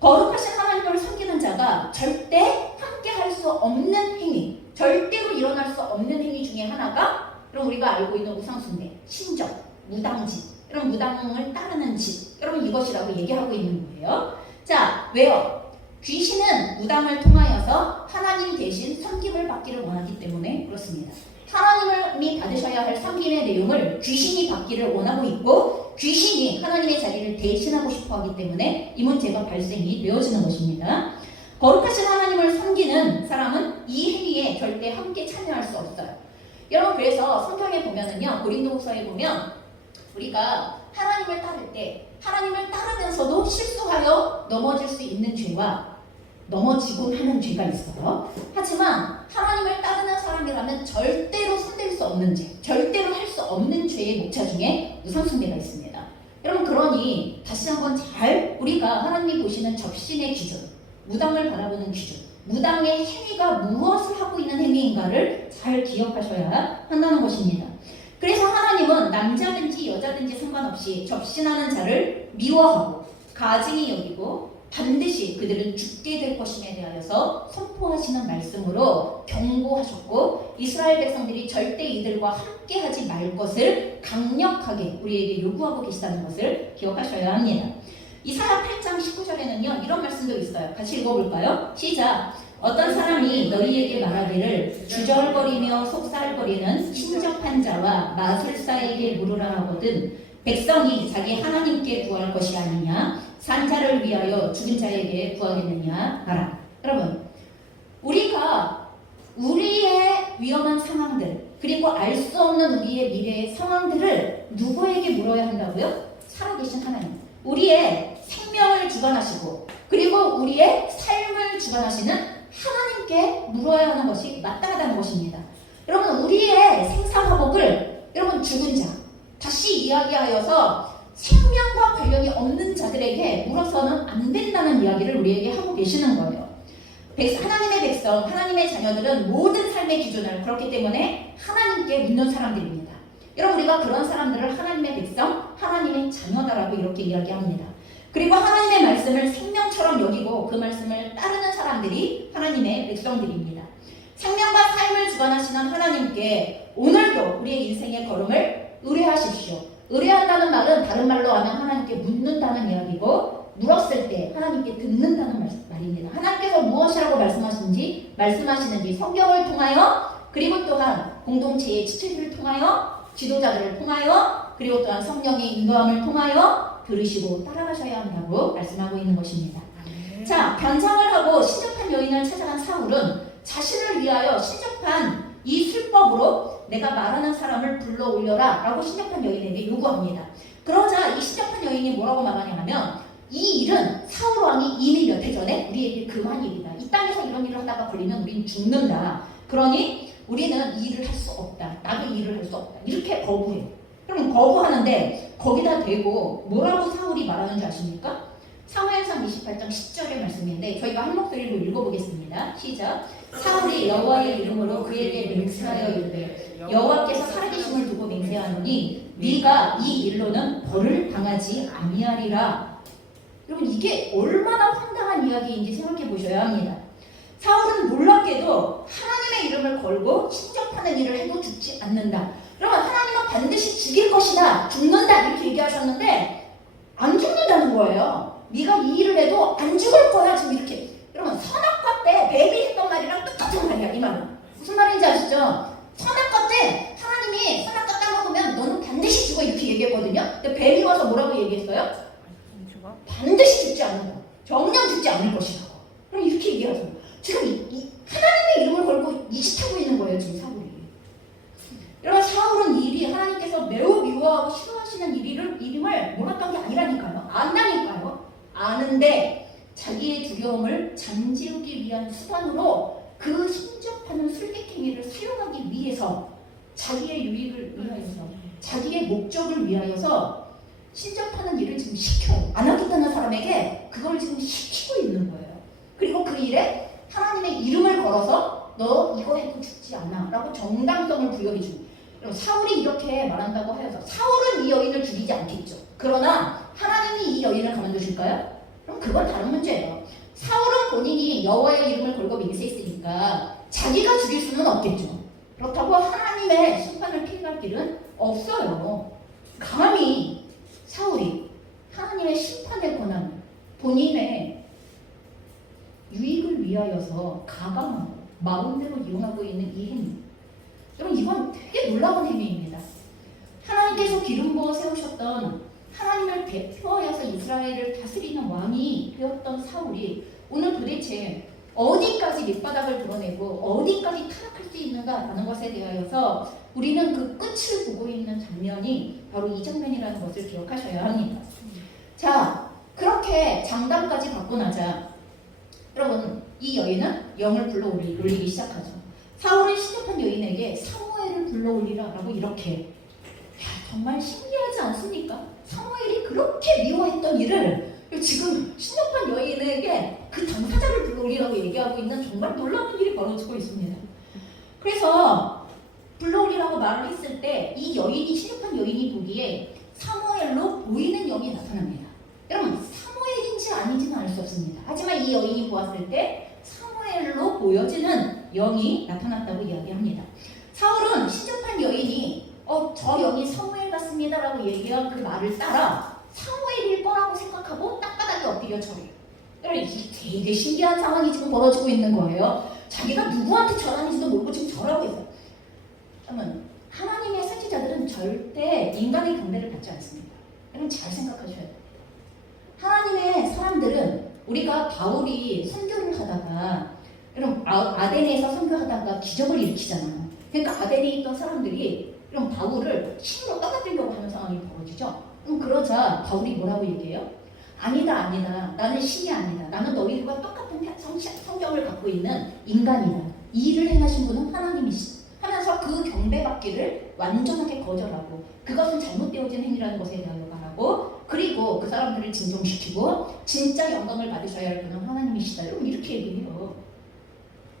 거룩하신 하나님을 섬기는 자가 절대 함께 할 수 없는 행위, 절대로 일어날 수 없는 행위 중에 하나가 그럼 우리가 알고 있는 우상숭배, 신적, 무당짓, 이런 무당을 따르는 짓, 여러분 이것이라고 얘기하고 있는 거예요. 자, 왜요? 귀신은 무당을 통하여서 하나님 대신 섬김을 받기를 원하기 때문에 그렇습니다. 하나님이 받으셔야 할 섬김의 내용을 귀신이 받기를 원하고 있고 귀신이 하나님의 자리를 대신하고 싶어 하기 때문에 이 문제가 발생이 되어지는 것입니다. 거룩하신 하나님을 섬기는 사람은 이 행위에 절대 함께 참여할 수 없어요. 여러분 그래서 성경에 보면은요, 고린도후서에 보면 우리가 하나님을 따를 때 하나님을 따르면서도 실수하여 넘어질 수 있는 죄와 넘어지고 하는 죄가 있어요. 하지만 하나님을 따르는 사람이라면 절대로 손댈 수 없는 죄, 절대로 할 수 없는 죄의 목차 중에 우상숭배가 있습니다. 여러분 그러니 다시 한번 잘 우리가 하나님이 보시는 접신의 기준, 무당을 바라보는 기준, 무당의 행위가 무엇을 하고 있는 행위인가를 잘 기억하셔야 한다는 것입니다. 그래서 하나님은 남자든지 여자든지 상관없이 접신하는 자를 미워하고 가증히 여기고 반드시 그들은 죽게 될 것임에 대하여서 선포하시는 말씀으로 경고하셨고 이스라엘 백성들이 절대 이들과 함께하지 말 것을 강력하게 우리에게 요구하고 계시다는 것을 기억하셔야 합니다. 이사야 8장 19절에는요 이런 말씀도 있어요. 같이 읽어볼까요? 시작! 어떤 사람이 너희에게 말하기를 주절거리며 속살거리는 신접한 자와 마술사에게 물으라 하거든 백성이 자기 하나님께 구할 것이 아니냐 산자를 위하여 죽은 자에게 구하겠느냐 하라. 여러분 우리가 우리의 위험한 상황들 그리고 알 수 없는 우리의 미래의 상황들을 누구에게 물어야 한다고요? 살아계신 하나님, 우리의 생명을 주관하시고 그리고 우리의 삶을 주관하시는 하나님께 물어야 하는 것이 마땅하다는 것입니다. 여러분 우리의 생사화복을 여러분 죽은 자 다시 이야기하여서 생명과 관련이 없는 자들에게 물어서는 안 된다는 이야기를 우리에게 하고 계시는 거예요. 하나님의 백성, 하나님의 자녀들은 모든 삶의 기준을 그렇기 때문에 하나님께 묻는 사람들입니다. 여러분 우리가 그런 사람들을 하나님의 백성, 하나님의 자녀다라고 이렇게 이야기합니다. 그리고 하나님의 말씀을 생명처럼 여기고 그 말씀을 따르는 사람들이 하나님의 백성들입니다. 생명과 삶을 주관하시는 하나님께 오늘도 우리의 인생의 걸음을 의뢰하십시오. 의뢰한다는 말은 다른 말로 하면 하나님께 묻는다는 이야기고 물었을 때 하나님께 듣는다는 말입니다. 하나님께서 무엇이라고 말씀하시는지 성경을 통하여 그리고 또한 공동체의 지체들을 통하여 지도자들을 통하여 그리고 또한 성령의 인도함을 통하여 들으시고 따라가셔야 한다고 말씀하고 있는 것입니다. 자, 변장을 하고 신접한 여인을 찾아간 사울은 자신을 위하여 신접한 이 술법으로 내가 말하는 사람을 불러 올려라 라고 신접한 여인에게 요구합니다. 그러자 이 신접한 여인이 뭐라고 말하냐면 이 일은 사울왕이 이미 몇 해 전에 우리에게 금한 일이다. 이 땅에서 이런 일을 하다가 걸리면 우린 죽는다. 그러니 우리는 이 일을 할 수 없다. 나도 이 일을 할 수 없다. 이렇게 거부해요. 그럼 거부하는데 거기다 대고 뭐라고 사울이 말하는 줄 아십니까? 사무엘상 28장 10절의 말씀인데 저희가 한 목소리로 읽어보겠습니다. 시작! 사울이 여호와의 이름으로 그에게 맹세하여 이르되 여호와께서 살아계심을 두고 맹세하노니 네가 이 일로는 벌을 당하지 아니하리라. 여러분 이게 얼마나 황당한 이야기인지 생각해 보셔야 합니다. 사울은 놀랍게도 하나님의 이름을 걸고 신접하는 일을 해도 죽지 않는다. 그러면 하나님은 반드시 죽일 것이다, 죽는다 이렇게 얘기하셨는데 안 죽는다는 거예요. 네가 이 일을 해도 안 죽을 거야 지금 이렇게. 그러면 선악과 때 뱀이 했던 말이랑 똑같은 말이야. 이 말은 무슨 말인지 아시죠? 선악과 때 하나님이 선악과 따먹으면 너는 반드시 죽어 이렇게 얘기했거든요. 근데 뱀이 와서 뭐라고 얘기했어요? 반드시 죽지 않는다. 정녕 죽지 않을 것이라고. 그럼 이렇게 얘기하죠. 지금 하나님의 이름을 걸고 이짓하고 있는 거예요. 지금 사울이. 여러분, 사울은 이 일이 하나님께서 매우 미워하고 싫어하시는 일임을 몰랐던 게 아니라니까요. 안다니까요. 아는데 자기의 두려움을 잠재우기 위한 수단으로 그 신접하는 술객행위를 사용하기 위해서, 자기의 유익을 위하여서, 자기의 목적을 위하여서 신접하는 일을 지금 시켜요. 안 하겠다는 사람에게 그걸 지금 시키고 있는 거예요. 그리고 그 일에 하나님의 이름을 걸어서 너 이거 해도 죽지 않아 라고 정당성을 부여해 주고, 사울이 이렇게 말한다고 하여서 사울은 이 여인을 죽이지 않겠죠. 그러나 하나님이 이 여인을 가만두실까요? 그럼 그건 다른 문제예요. 사울은 본인이 여호와의 이름을 걸고 맹세했으니까 자기가 죽일 수는 없겠죠. 그렇다고 하나님의 심판을 피할 길은 없어요. 감히 사울이 하나님의 심판의 권한을 본인의 유익을 위하여서 가감하고 마음대로 이용하고 있는 이 행위, 여러분 이건 되게 놀라운 행위입니다. 하나님께서 기름 부어 세우셨던 하나님을 대표하여서 이스라엘을 다스리는 왕이 되었던 사울이 오늘 도대체 어디까지 밑바닥을 드러내고 어디까지 타락할 수 있는가라는 것에 대하여서 우리는 그 끝을 보고 있는 장면이 바로 이 장면이라는 것을 기억하셔야 합니다. 자, 그렇게 장담까지 받고 나자 여러분, 이 여인은 영을 불러 올리기 시작하죠. 사울을 시접한 여인에게 사무엘을 불러 올리라 라고 이렇게. 정말 신기하지 않습니까? 사무엘이 그렇게 미워했던 일을 지금 신접한 여인에게 그 당사자를 불러 올리라고 얘기하고 있는 정말 놀라운 일이 벌어지고 있습니다. 그래서 불러 올리라고 말을 했을 때 이 여인이, 신접한 여인이 보기에 사무엘로 보이는 영이 나타납니다. 여러분, 사무엘인지 아닌지는 알 수 없습니다. 하지만 이 여인이 보았을 때 사무엘로 보여지는 영이 나타났다고 이야기합니다. 사울은 신접한 여인이 저 영이 사무엘 같습니다 라고 얘기한 그 말을 따라 사무엘일 거라고 생각하고 땅바닥에 엎드려 절해요. 여러분, 이게 되게 신기한 상황이 지금 벌어지고 있는 거예요. 자기가 누구한테 절하는지도 모르고 지금 절하고 있어요. 그러면 하나님의 선지자들은 절대 인간의 경배를 받지 않습니다. 여러분 잘 생각하셔야 돼요. 하나님의 사람들은, 우리가 바울이 선교를 하다가, 여러분 아덴에서 선교하다가 기적을 일으키잖아요. 그러니까 아덴에 있던 사람들이 그럼 바울을 신으로 떠받들려고 하는 상황이 벌어지죠. 그럼 그러자 바울이 뭐라고 얘기해요? 아니다, 나는 신이 아니다. 나는 너희들과 똑같은 성격을 갖고 있는 인간이다. 이 일을 행하신 분은 하나님이시다 하면서 그 경배받기를 완전하게 거절하고 그것은 잘못되어진 행위라는 것에 대하여 말하고, 그리고 그 사람들을 진정시키고 진짜 영광을 받으셔야 할 분은 하나님이시다. 여러분 이렇게 얘기해요.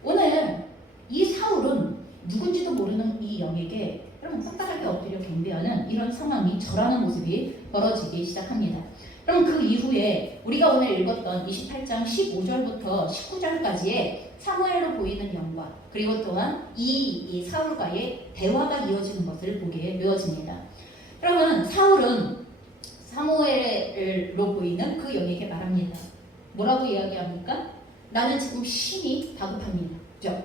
오늘 이 사울은 누군지도 모르는 이 영에게 여러분 땅바닥에 엎드려 경배하는 이런 상황이, 절하는 모습이 벌어지기 시작합니다. 그럼 그 이후에 우리가 오늘 읽었던 28장 15절부터 19절까지의 사무엘로 보이는 영광, 그리고 또한 이 사울과의 대화가 이어지는 것을 보게 되어집니다. 여러분, 사울은 사무엘로 보이는 그 영에게 말합니다. 뭐라고 이야기합니까? 나는 지금 심히 다급합니다. 그죠?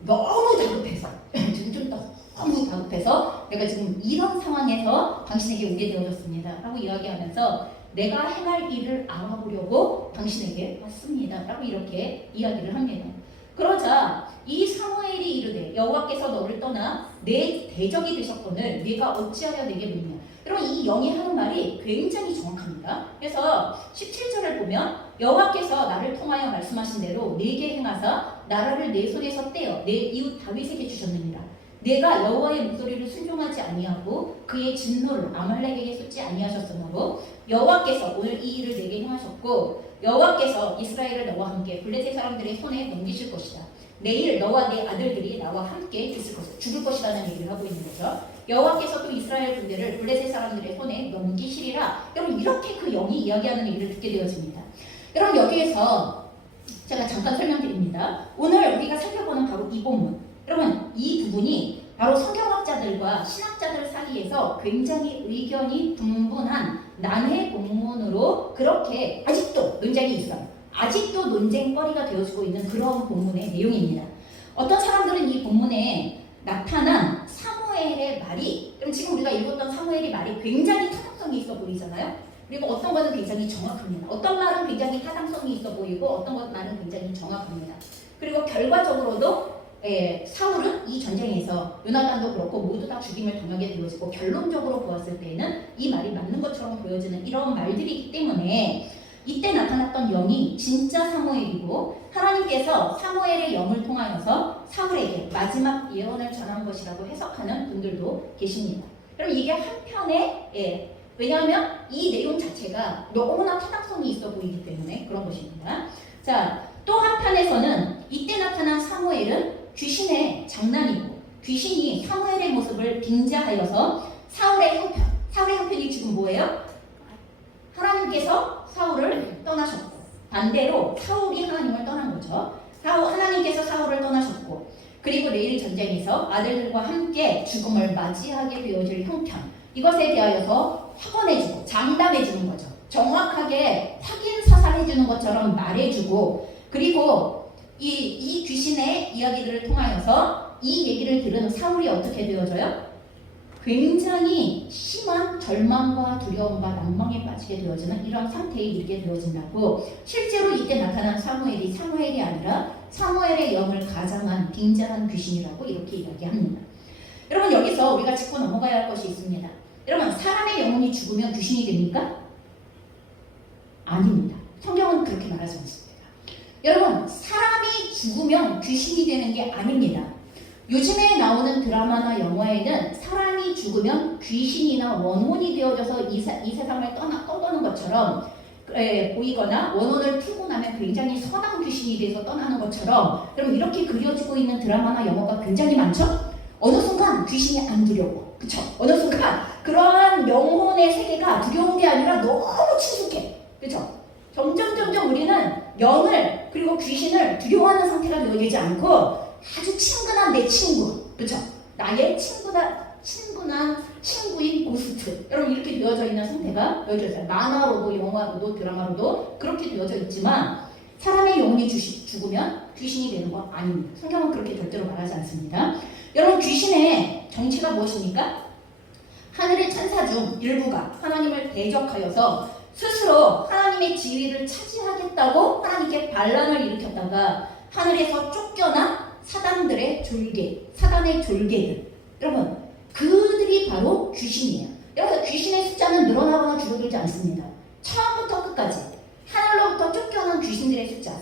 너무 다급해서 지금 너무 다급해서 내가 지금 이런 상황에서 당신에게 오게 되어졌습니다 라고 이야기하면서 내가 행할 일을 알아보려고 당신에게 왔습니다 라고 이렇게 이야기를 합니다. 그러자 이 사무엘이 이르되 여호와께서 너를 떠나 내 대적이 되셨거늘 네가 어찌하여 내게 묻냐. 여러분 이 영이 하는 말이 굉장히 정확합니다. 그래서 17절을 보면 여호와께서 나를 통하여 말씀하신 대로 내게 행하사 나라를 내 손에서 떼어 내 이웃 다윗에게 주셨느니라. 내가 여호와의 목소리를 순종하지 아니하고 그의 진노를 아말렉에게 쏟지 아니하셨으므로 여호와께서 오늘 이 일을 내게 행하셨고 여호와께서 이스라엘을 너와 함께 블레셋 사람들의 손에 넘기실 것이다. 내일 너와 내 아들들이 나와 함께 죽을 것이라는 얘기를 하고 있는 거죠. 여호와께서 또 이스라엘 군대를 블레셋 사람들의 손에 넘기시리라. 여러분 이렇게 그 영이 이야기하는 얘기를 듣게 되어집니다. 여러분 여기에서 제가 잠깐 설명드립니다. 오늘 우리가 살펴보는 바로 이 본문, 여러분 이 부분이 바로 성경학자들과 신학자들 사이에서 굉장히 의견이 분분한 난해 본문으로 그렇게 아직도 논쟁이 있어요. 아직도 논쟁거리가 되어지고 있는 그런 본문의 내용입니다. 어떤 사람들은 이 본문에 나타난 사무엘의 말이, 그럼 지금 우리가 읽었던 사무엘의 말이 굉장히 타당성이 있어 보이잖아요. 그리고 어떤 것은 굉장히 정확합니다. 어떤 말은 굉장히 타당성이 있어 보이고 어떤 말은 굉장히 정확합니다. 그리고 결과적으로도 사울은 이 전쟁에서 요나단도 그렇고 모두 다 죽임을 당하게 되어지고 결론적으로 보았을 때에는 이 말이 맞는 것처럼 보여지는 이런 말들이기 때문에 이때 나타났던 영이 진짜 사무엘이고 하나님께서 사무엘의 영을 통하여서 사울에게 마지막 예언을 전한 것이라고 해석하는 분들도 계십니다. 그럼 이게 한편에 왜냐하면 이 내용 자체가 너무나 타당성이 있어 보이기 때문에 그런 것입니다. 자, 또 한편에서는 이때 나타난 사무엘은 귀신의 장난이고 귀신이 사무엘의 모습을 빙자하여서 사울의 형편이 지금 뭐예요? 하나님께서 사울을 떠나셨고 반대로 사울이 하나님을 떠난 거죠. 하나님께서 사울을 떠나셨고 그리고 내일 전쟁에서 아들들과 함께 죽음을 맞이하게 되어질 형편, 이것에 대하여서 확언해주고 장담해주는 거죠. 정확하게 확인 사살해주는 것처럼 말해주고 그리고 이 귀신의 이야기들을 통하여서 이 얘기를 들은 사울이 어떻게 되어져요? 굉장히 심한 절망과 두려움과 낭망에 빠지게 되어지는 이런 상태에 이르게 되어진다고. 실제로 이때 나타난 사무엘이 아니라 사무엘의 영을 가장한 빙자한 귀신이라고 이렇게 이야기합니다. 여러분, 여기서 우리가 짚고 넘어가야 할 것이 있습니다. 여러분, 사람의 영혼이 죽으면 귀신이 됩니까? 아닙니다. 성경은 그렇게 말하지 않습니다. 여러분, 사람이 죽으면 귀신이 되는 게 아닙니다. 요즘에 나오는 드라마나 영화에는 사람이 죽으면 귀신이나 원혼이 되어져서 이 세상을 떠도는 것처럼 보이거나 원혼을 풀고 나면 굉장히 선한 귀신이 돼서 떠나는 것처럼, 그럼 이렇게 그려지고 있는 드라마나 영화가 굉장히 많죠? 어느 순간 귀신이 안 두려워. 그쵸? 어느 순간 그러한 영혼의 세계가 두려운 게 아니라 너무 친숙해. 그쵸? 점점 우리는 영을 그리고 귀신을 두려워하는 상태가 되어지지 않고 아주 친근한 내 친구, 그쵸? 나의 친구인 고스트. 여러분, 이렇게 되어져 있는 상태가 되어져 있어요. 만화로도 영화로도 드라마로도 그렇게 되어져 있지만 사람의 영혼이 죽으면 귀신이 되는 거 아닙니다. 성경은 그렇게 절대로 말하지 않습니다. 여러분, 귀신의 정체가 무엇입니까? 하늘의 천사 중 일부가 하나님을 대적하여서 스스로 하나님의 지위를 차지하겠다고 하나님께 반란을 일으켰다가 하늘에서 쫓겨난 사단의 졸개들. 여러분, 그들이 바로 귀신이에요. 여러분, 귀신의 숫자는 늘어나거나 줄어들지 않습니다. 처음부터 끝까지 하늘로부터 쫓겨난 귀신들의 숫자,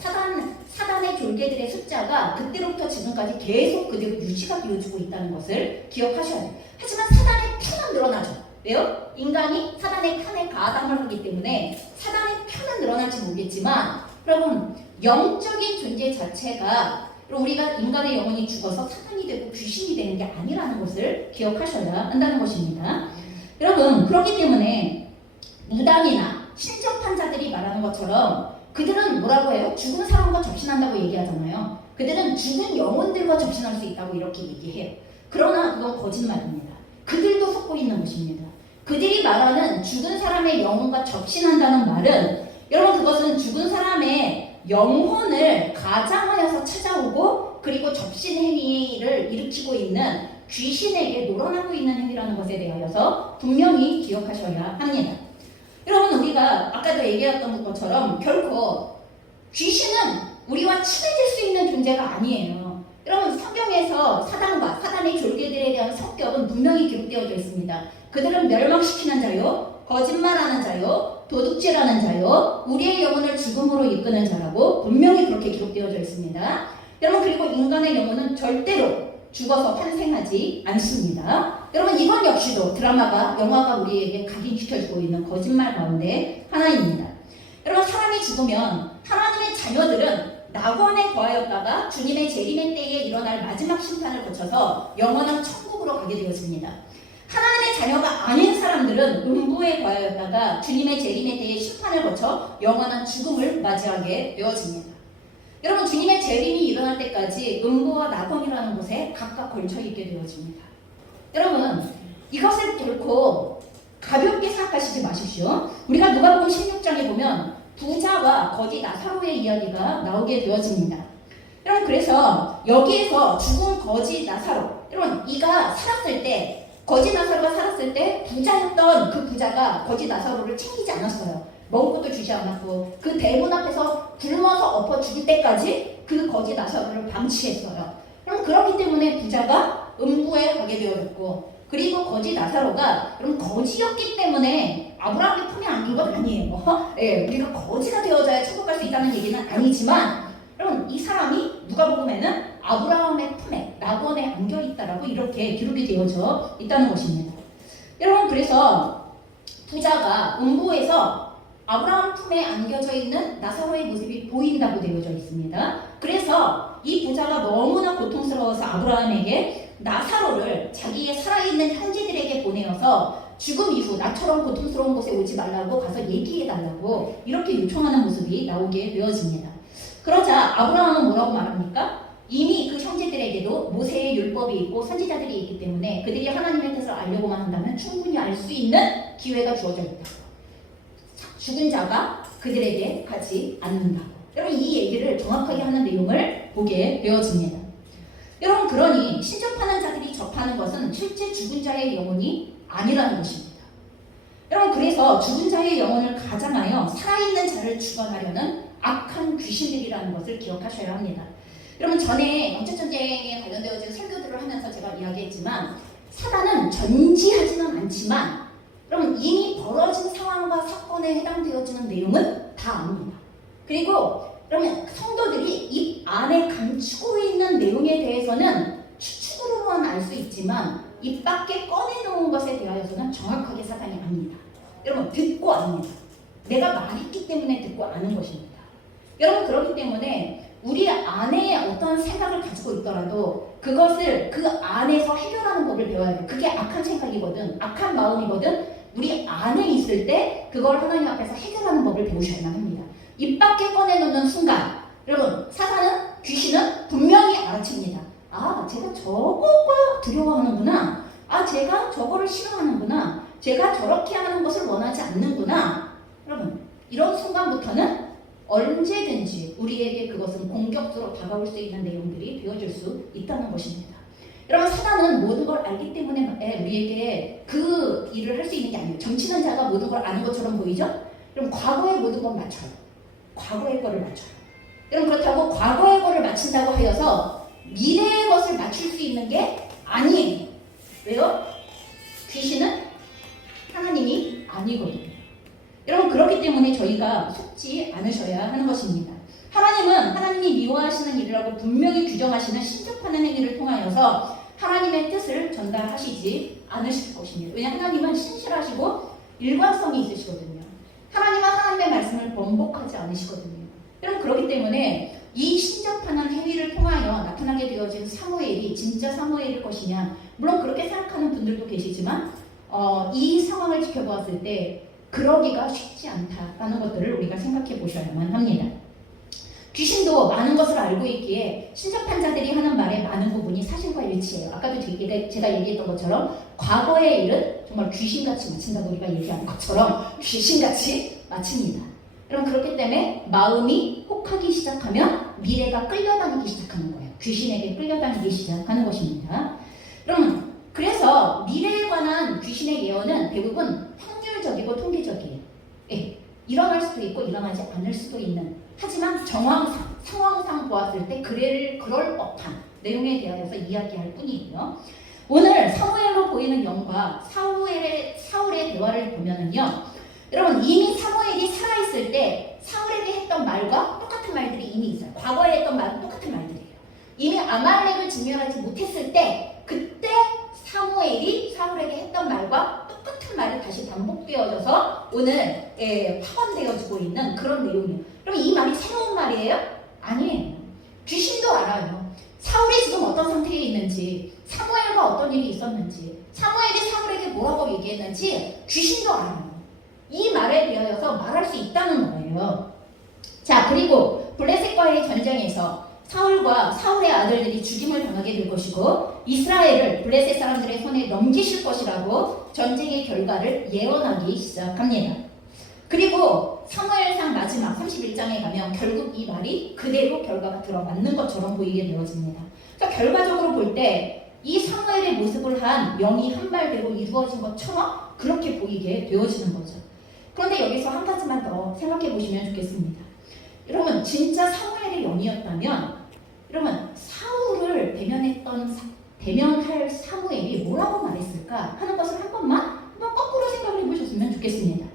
사단의 졸개들의 숫자가 그때로부터 지금까지 계속 그대로 유지가 되어지고 있다는 것을 기억하셔야 돼요. 하지만 사단의 편은 늘어나죠. 왜요? 인간이 사단의 편에 가담을 하기 때문에 사단의 편은 늘어날지 모르겠지만, 여러분, 영적인 존재 자체가 우리가 인간의 영혼이 죽어서 사탄이 되고 귀신이 되는 게 아니라는 것을 기억하셔야 한다는 것입니다. 여러분, 그렇기 때문에 무당이나 신접한 자들이 말하는 것처럼 그들은 뭐라고 해요? 죽은 사람과 접신한다고 얘기하잖아요. 그들은 죽은 영혼들과 접신할 수 있다고 이렇게 얘기해요. 그러나 그건 거짓말입니다. 그들도 속고 있는 것입니다. 그들이 말하는 죽은 사람의 영혼과 접신한다는 말은, 여러분, 그것은 죽은 사람의 영혼을 가장하여서 찾아오고 그리고 접신 행위를 일으키고 있는 귀신에게 놀아나고 있는 행위라는 것에 대하여서 분명히 기억하셔야 합니다. 여러분, 우리가 아까도 얘기했던 것처럼 결코 귀신은 우리와 친해질 수 있는 존재가 아니에요. 여러분, 성경에서 사단의 졸개들에 대한 성격은 분명히 기록되어져 있습니다. 그들은 멸망시키는 자요, 거짓말하는 자요, 도둑질하는 자요, 우리의 영혼을 죽음으로 이끄는 자라고 분명히 그렇게 기록되어져 있습니다. 여러분, 그리고 인간의 영혼은 절대로 죽어서 탄생하지 않습니다. 여러분, 이건 역시도 영화가 우리에게 각인시켜주고 있는 거짓말 가운데 하나입니다. 여러분, 사람이 죽으면 하나님의 자녀들은 낙원에 거하였다가 주님의 재림의 때에 일어날 마지막 심판을 거쳐서 영원한 천국으로 가게 되어집니다. 하나님의 자녀가 아닌 사람들은 음부에 거하였다가 주님의 재림의 때에 심판을 거쳐 영원한 죽음을 맞이하게 되어집니다. 여러분, 주님의 재림이 일어날 때까지 음부와 낙원이라는 곳에 각각 걸쳐 있게 되어집니다. 여러분 이것을 결코 가볍게 생각하시지 마십시오. 우리가 누가복음 16장에 보면 부자와 거지 나사로의 이야기가 나오게 되어집니다. 여러분 그래서 여기에서 죽은 거지 나사로, 여러분 이가 살았을 때, 거지 나사로가 살았을 때 부자였던 그 부자가 거지 나사로를 챙기지 않았어요. 먹을 것도 주지 않았고 그 대문 앞에서 굶어서 엎어 죽을 때까지 그 거지 나사로를 방치했어요. 그럼 그렇기 때문에 부자가 음부에 가게 되어졌고, 그리고 거지 나사로가 그럼 거지였기 때문에 아브라함의 품에 안긴 건 아니에요. 예, 우리가 거지가 되어져야 천국 갈 수 있다는 얘기는 아니지만, 여러분 이 사람이 누가복음에는 아브라함의 품에 낙원에 안겨 있다라고 이렇게 기록이 되어져 있다는 것입니다. 여러분 그래서 부자가 음부에서 아브라함 품에 안겨져 있는 나사로의 모습이 보인다고 되어져 있습니다. 그래서 이 부자가 너무나 고통스러워서 아브라함에게 나사로를 자기의 살아있는 형제들에게 보내어서 죽음 이후 나처럼 고통스러운 곳에 오지 말라고 가서 얘기해달라고 이렇게 요청하는 모습이 나오게 되어집니다. 그러자 아브라함은 뭐라고 말합니까? 이미 그 형제들에게도 모세의 율법이 있고 선지자들이 있기 때문에 그들이 하나님의 뜻을 알려고만 한다면 충분히 알 수 있는 기회가 주어져 있다. 죽은 자가 그들에게 가지 않는다고. 여러분 이 얘기를 정확하게 하는 내용을 보게 되어집니다. 여러분 그러니 신접하는 자들이 접하는 것은 실제 죽은 자의 영혼이 아니라는 것입니다. 여러분 그래서 죽은 자의 영혼을 가장하여 살아있는 자를 죽어나려는 악한 귀신들이라는 것을 기억하셔야 합니다. 여러분 전에 영적전쟁에 관련되어진 설교들을 하면서 제가 이야기했지만 사단은 전지하지는 않지만 여러분 이미 벌어진 상황과 사건에 해당되어지는 내용은 다 압니다. 그리고 그러면 성도들이 입 안에 감추고 있는 내용에 대해서는 추측으로만 알 수 있지만 입 밖에 꺼내놓은 것에 대하여서는 정확하게 사단이 압니다. 여러분 듣고 압니다. 내가 말했기 때문에 듣고 아는 것입니다. 여러분 그렇기 때문에 우리 안에 어떤 생각을 가지고 있더라도 그것을 그 안에서 해결하는 법을 배워야 돼요. 그게 악한 생각이거든, 악한 마음이거든, 우리 안에 있을 때 그걸 하나님 앞에서 해결하는 법을 배우셔야만 합니다. 입 밖에 꺼내놓는 순간 여러분 사단은, 귀신은 분명히 알아챕니다. 아 제가 저거가 두려워하는구나, 아 제가 저거를 싫어하는구나, 제가 저렇게 하는 것을 원하지 않는구나. 여러분 이런 순간부터는 언제든지 우리에게 그것은 공격적으로 다가올 수 있는 내용들이 되어줄 수 있다는 것입니다. 여러분 사단은 모든 걸 알기 때문에 우리에게 그 일을 할 수 있는 게 아니에요. 점치는 자가 모든 걸 아는 것처럼 보이죠? 그럼 과거의 모든 걸 맞춰요. 과거의 거를 맞춰요. 여러분 그렇다고 과거의 거를 맞춘다고 하여서 미래의 것을 맞출 수 있는 게 아니에요. 왜요? 귀신은 하나님이 아니거든요. 여러분 그렇기 때문에 저희가 속지 않으셔야 하는 것입니다. 하나님은 하나님이 미워하시는 일이라고 분명히 규정하시는 신접하는 행위를 통하여서 하나님의 뜻을 전달하시지 않으실 것입니다. 왜냐하면 하나님은 신실하시고 일관성이 있으시거든요. 하나님은 하나님의 말씀을 번복하지 않으시거든요. 여러분 그렇기 때문에 이 신접하는 행위를 통하여 나타나게 되어진 사무엘이 진짜 사무엘일 것이냐, 물론 그렇게 생각하는 분들도 계시지만 이 상황을 지켜보았을 때 그러기가 쉽지 않다라는 것들을 우리가 생각해 보셔야만 합니다. 귀신도 많은 것을 알고 있기에 신접한 자들이 하는 말의 많은 부분이 사실과 일치해요. 아까도 제가 얘기했던 것처럼 과거의 일은 정말 귀신같이 마친다고 우리가 얘기한 것처럼 귀신같이 마칩니다. 여러분 그렇기 때문에 마음이 혹하기 시작하면 미래가 끌려다니기 시작하는 거예요. 귀신에게 끌려다니기 시작하는 것입니다. 여러분 그래서 미래에 관한 귀신의 예언은 대부분 확률적이고 통계적이에요. 예, 일어날 수도 있고 일어나지 않을 수도 있는, 하지만 상황상 보았을 때 그럴 법한 내용에 대하여서 이야기할 뿐이에요. 오늘 사무엘로 보이는 영과 사울의 대화를 보면은요, 여러분 이미 사무엘이 살아있을 때 사울에게 했던 말과 똑같은 말들이 이미 있어요. 과거에 했던 말은 똑같은 말들이에요. 이미 아말렉을 진멸하지 못했을 때 그때 사무엘이 사울에게 했던 말과 똑같은 말이 다시 반복되어져서 오늘 파원되어지고 있는 그런 내용이에요. 그럼 이 말이 새로운 말이에요? 아니에요. 귀신도 알아요. 사울이 지금 어떤 상태에 있는지, 사무엘과 어떤 일이 있었는지, 사무엘이 사울에게 뭐라고 얘기했는지 귀신도 알아요. 이 말에 대하여서 말할 수 있다는 거예요. 자, 그리고 블레셋과의 전쟁에서 사울과 사울의 아들들이 죽임을 당하게 될 것이고 이스라엘을 블레셋 사람들의 손에 넘기실 것이라고 전쟁의 결과를 예언하기 시작합니다. 그리고 사무엘상 마지막 31장에 가면 결국 이 말이 그대로 결과가 들어맞는 것처럼 보이게 되어집니다. 그래서 결과적으로 볼 때 이 사무엘의 모습을 한 영이 한 말대로 이루어진 것처럼 그렇게 보이게 되어지는 거죠. 그런데 여기서 한 가지만 더 생각해 보시면 좋겠습니다. 여러분 진짜 사무엘의 영이었다면 여러분 사울을 대면할 사무엘이 뭐라고 말했을까 하는 것을 한번 거꾸로 생각을 해보셨으면 좋겠습니다.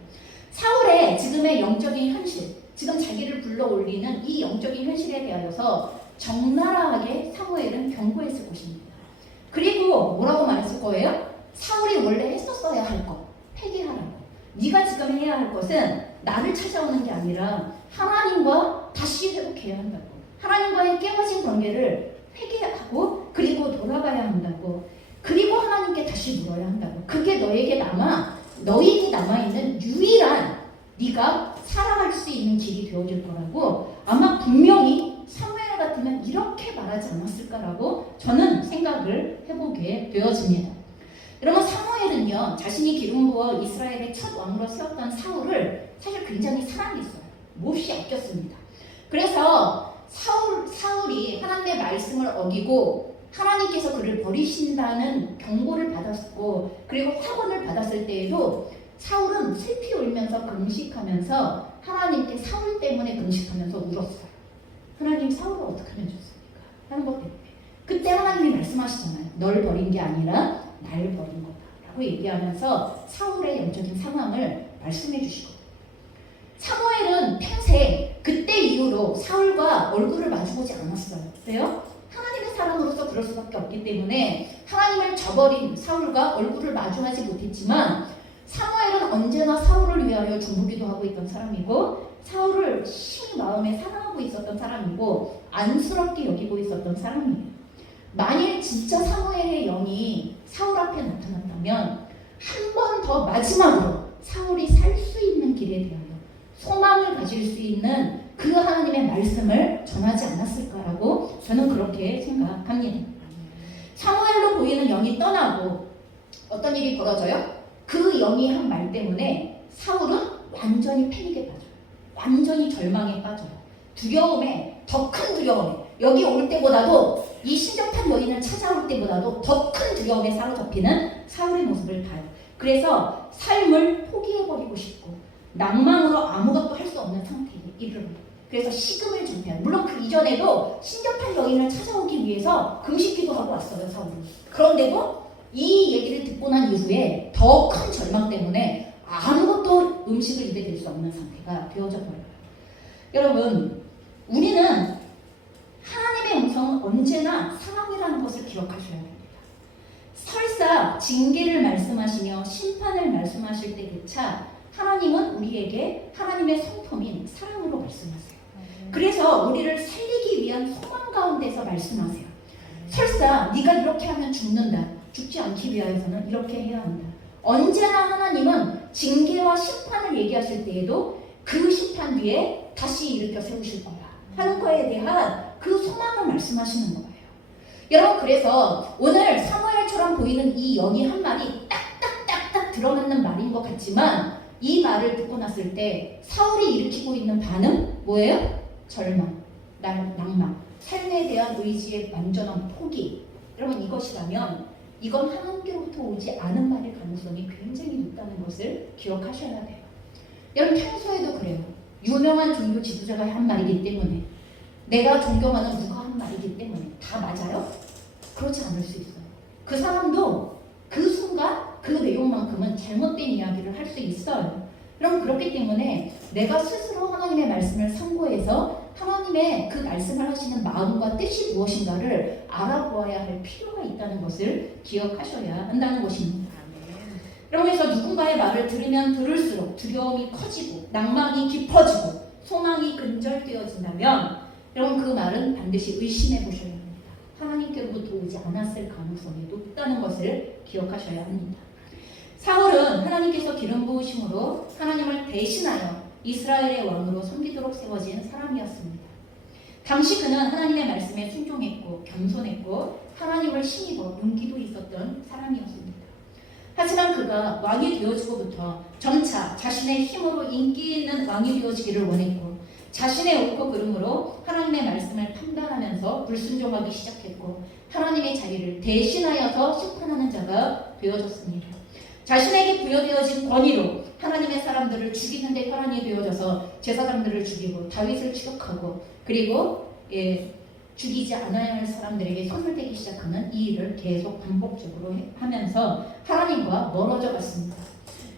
사울의 지금의 영적인 현실, 지금 자기를 불러올리는 이 영적인 현실에 대하여서 적나라하게 사무엘은 경고했을 것입니다. 그리고 뭐라고 말했을 거예요? 사울이 원래 했었어야 할 것, 회개하라고. 네가 지금 해야 할 것은 나를 찾아오는 게 아니라 하나님과 다시 회복해야 한다고. 하나님과의 깨어진 관계를 회개하고 그리고 돌아가야 한다고. 그리고 하나님께 다시 물어야 한다고. 그게 너에게 남아있는 유일한 네가 살아갈 수 있는 길이 되어질 거라고 아마 분명히 사무엘 같으면 이렇게 말하지 않았을까라고 저는 생각을 해보게 되어집니다. 여러분 사무엘은요 자신이 기름 부어 이스라엘의 첫 왕으로 세웠던 사울을 사실 굉장히 사랑했어요. 몹시 아꼈습니다. 그래서 사울이 하나님의 말씀을 어기고 하나님께서 그를 버리신다는 경고를 받았고 그리고 확언을 받았을 때에도 사울은 슬피 울면서 금식하면서 하나님께 사울 때문에 금식하면서 울었어요. 하나님 사울을 어떻게 하면 좋습니까? 하는 것 때문에. 그때 하나님이 말씀하시잖아요. 널 버린 게 아니라 날 버린 거다 라고 얘기하면서 사울의 영적인 상황을 말씀해 주시거든요. 사무엘은 평생 그때 이후로 사울과 얼굴을 마주보지 않았어요. 왜요? 하나님의 사람으로서 그럴 수밖에 없기 때문에 하나님을 저버린 사울과 얼굴을 마주하지 못했지만 사무엘은 언제나 사울을 위하여 중보기도 하고 있던 사람이고 사울을 심히 마음에 사랑하고 있었던 사람이고 안쓰럽게 여기고 있었던 사람이에요. 만일 진짜 사무엘의 영이 사울 앞에 나타났다면 한 번 더 마지막으로 사울이 살 수 있는 길에 대하여 소망을 가질 수 있는 그 하나님의 말씀을 전하지 않았을까라고 저는 그렇게 생각합니다. 사무엘로 보이는 영이 떠나고 어떤 일이 벌어져요? 그 영이 한 말 때문에 사울은 완전히 패닉에 빠져요. 완전히 절망에 빠져요. 두려움에, 더 큰 두려움에, 여기 올 때보다도 이 신접한 여인을 찾아올 때보다도 더 큰 두려움에 사로잡히는 사울의 모습을 봐요. 그래서 삶을 포기해버리고 싶고 낭만으로 아무것도 할 수 없는 상태에 이르릅니다. 그래서 식음을 전폐해요. 물론 그 이전에도 신접한 여인을 찾아오기 위해서 금식기도 하고 왔어요, 사울은. 그런데도 이 얘기를 듣고 난 이후에 더 큰 절망 때문에 아무것도 음식을 입에 댈 수 없는 상태가 되어져 버려요. 여러분, 우리는 하나님의 음성은 언제나 사랑이라는 것을 기억하셔야 됩니다. 설사 징계를 말씀하시며 심판을 말씀하실 때조차 하나님은 우리에게 하나님의 성품인 사랑으로 말씀하세요. 그래서 우리를 살리기 위한 소망 가운데서 말씀하세요. 설사 네가 이렇게 하면 죽는다. 죽지 않기 위해서는 이렇게 해야 한다. 언제나 하나님은 징계와 심판을 얘기하실 때에도 그 심판 뒤에 다시 일으켜 세우실 거야 하는 거에 대한 그 소망을 말씀하시는 거예요. 여러분, 그래서 오늘 사무엘처럼 보이는 이 영이 한 말이 딱딱딱딱 들어맞는 말인 것 같지만 이 말을 듣고 났을 때 사울이 일으키고 있는 반응 뭐예요? 절망, 낭망, 삶에 대한 의지의 완전한 포기. 여러분, 이것이라면 이건 하나님께로부터 오지 않은 말일 가능성이 굉장히 높다는 것을 기억하셔야 돼요. 여러분, 평소에도 그래요. 유명한 종교 지도자가 한 말이기 때문에, 내가 존경하는 누가 한 말이기 때문에 다 맞아요? 그렇지 않을 수 있어요. 그 사람도 그 순간 그 내용만큼은 잘못된 이야기를 할 수 있어요. 그럼 그렇기 때문에 내가 스스로 하나님의 말씀을 참고해서 하나님의 그 말씀을 하시는 마음과 뜻이 무엇인가를 알아보아야 할 필요가 있다는 것을 기억하셔야 한다는 것입니다. 그러면서 누군가의 말을 들으면 들을수록 두려움이 커지고 낭만이 깊어지고 소망이 근절되어진다면 여러분, 그 말은 반드시 의심해 보셔야 합니다. 하나님께로부터 오지 않았을 가능성이 높다는 것을 기억하셔야 합니다. 사울은 하나님께서 기름 부으심으로 하나님을 대신하여 이스라엘의 왕으로 섬기도록 세워진 사람이었습니다. 당시 그는 하나님의 말씀에 순종했고 겸손했고 하나님을 신입어 용기도 있었던 사람이었습니다. 하지만 그가 왕이 되어지고부터 점차 자신의 힘으로 인기 있는 왕이 되어지기를 원했고 자신의 옳고 그름으로 하나님의 말씀을 판단하면서 불순종하기 시작했고 하나님의 자리를 대신하여서 심판하는 자가 되어졌습니다. 자신에게 부여되어진 권위로 하나님의 사람들을 죽이는 데 혈안이 되어져서 제사장들을 죽이고 다윗을 추격하고 그리고 죽이지 않아야 할 사람들에게 손을 대기 시작하는 이 일을 계속 반복적으로 하면서 하나님과 멀어져 갔습니다.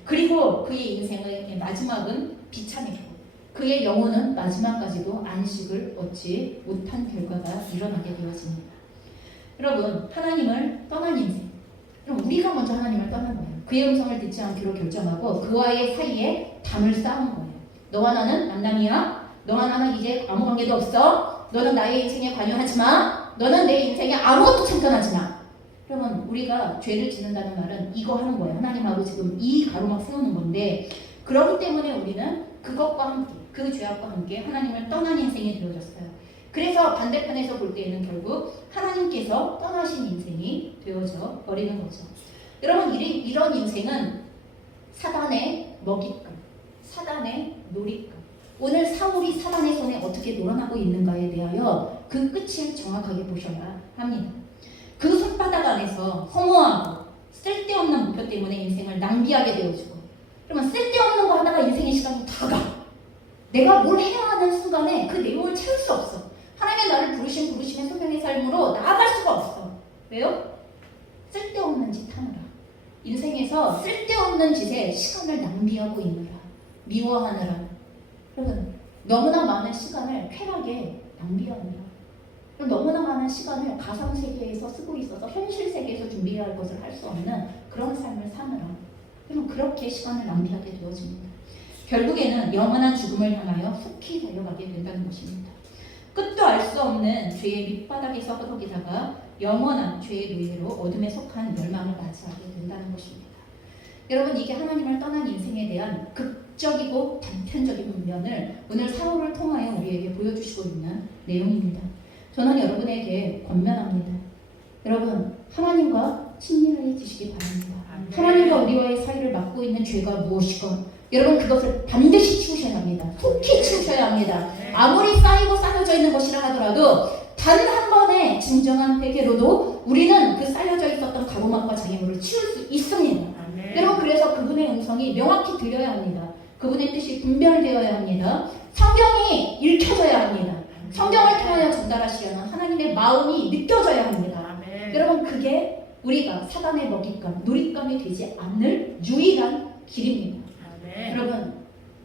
그리고 그의 인생의 마지막은 비참했고 그의 영혼은 마지막까지도 안식을 얻지 못한 결과가 일어나게 되어집니다. 여러분, 하나님을 떠난 인생. 그럼 우리가 먼저 하나님을 떠난 거예요. 그의 음성을 듣지 않기로 결정하고 그와의 사이에 담을 쌓은 거예요. 너와 나는 만남이야. 너와 나는 이제 아무 관계도 없어. 너는 나의 인생에 관여하지 마. 너는 내 인생에 아무것도 참견하지 마. 그러면 우리가 죄를 짓는다는 말은 이거 하는 거예요. 하나님하고 지금 이 가로막 세우는 건데 그렇기 때문에 우리는 그것과 함께 그 죄악과 함께 하나님을 떠난 인생이 되어졌어요. 그래서 반대편에서 볼 때에는 결국 하나님께서 떠나신 인생이 되어져 버리는 거죠. 여러분 이런 인생은 사단의 먹잇감, 사단의 놀잇감. 오늘 사울이 사단의 손에 어떻게 놀아나고 있는가에 대하여 그 끝을 정확하게 보셔야 합니다. 그 손바닥 안에서 허무하고 쓸데없는 목표 때문에 인생을 낭비하게 되어지고 그러면 쓸데없는 거 하다가 인생의 시간이 다 가. 내가 뭘 해야 하는 순간에 그 내용을 채울 수 없어. 하나님의 나를 부르심의 소명의 삶으로 나아갈 수가 없어. 왜요? 쓸데없는 짓 하느라. 인생에서 쓸데없는 짓에 시간을 낭비하고 있느라. 미워하느라. 여러분, 너무나 많은 시간을 쾌락에 낭비하느라. 너무나 많은 시간을 가상세계에서 쓰고 있어서 현실 세계에서 준비해야 할 것을 할 수 없는 그런 삶을 사느라. 그럼 그렇게 시간을 낭비하게 되어집니다. 결국에는 영원한 죽음을 향하여 속히 달려가게 된다는 것입니다. 끝도 알 수 없는 죄의 밑바닥에서 허덕이다가 영원한 죄의 노예로 어둠에 속한 멸망을 맞이하게 된다는 것입니다. 여러분 이게 하나님을 떠난 인생에 대한 극적이고 단편적인 면을 오늘 사울을 통하여 우리에게 보여주시고 있는 내용입니다. 저는 여러분에게 권면합니다. 여러분 하나님과 친밀해지시기 바랍니다. 하나님과 우리와의 사이를 막고 있는 죄가 무엇이건 여러분 그것을 반드시 치우셔야 합니다. 속히 치우셔야 합니다. 아무리 쌓이고 쌓여져 있는 것이라 하더라도 단 한 번의 진정한 회개로도 우리는 그 쌓여져 있었던 가로막과 장애물을 치울 수 있습니다. 여러분 그래서 그분의 음성이 명확히 들려야 합니다. 그분의 뜻이 분별되어야 합니다. 성경이 읽혀져야 합니다. 성경을 통하여 전달하시려는 하나님의 마음이 느껴져야 합니다. 여러분 그게 우리가 사단의 먹잇감, 놀잇감이 되지 않을 유일한 길입니다. 여러분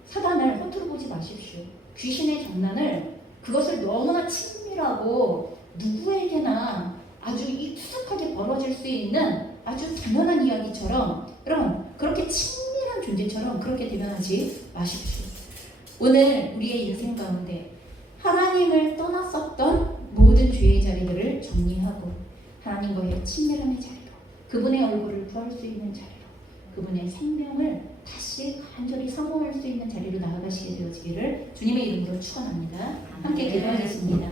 사단을 허투루 보지 마십시오. 귀신의 장난을 그것을 너무나 친밀하고 누구에게나 아주 익숙하게 벌어질 수 있는 아주 당연한 이야기처럼 여러분 그렇게 친밀한 존재처럼 그렇게 대변하지 마십시오. 오늘 우리의 인생 가운데 하나님을 떠났었던 모든 죄의 자리들을 정리하고 하나님과의 친밀함의 자리로 그분의 얼굴을 구할 수 있는 자리로 그분의 생명을 다시 간절히 사모할 수 있는 자리로 나아가시게 되어지기를 주님의 이름으로 축원합니다. 함께 기도하겠습니다.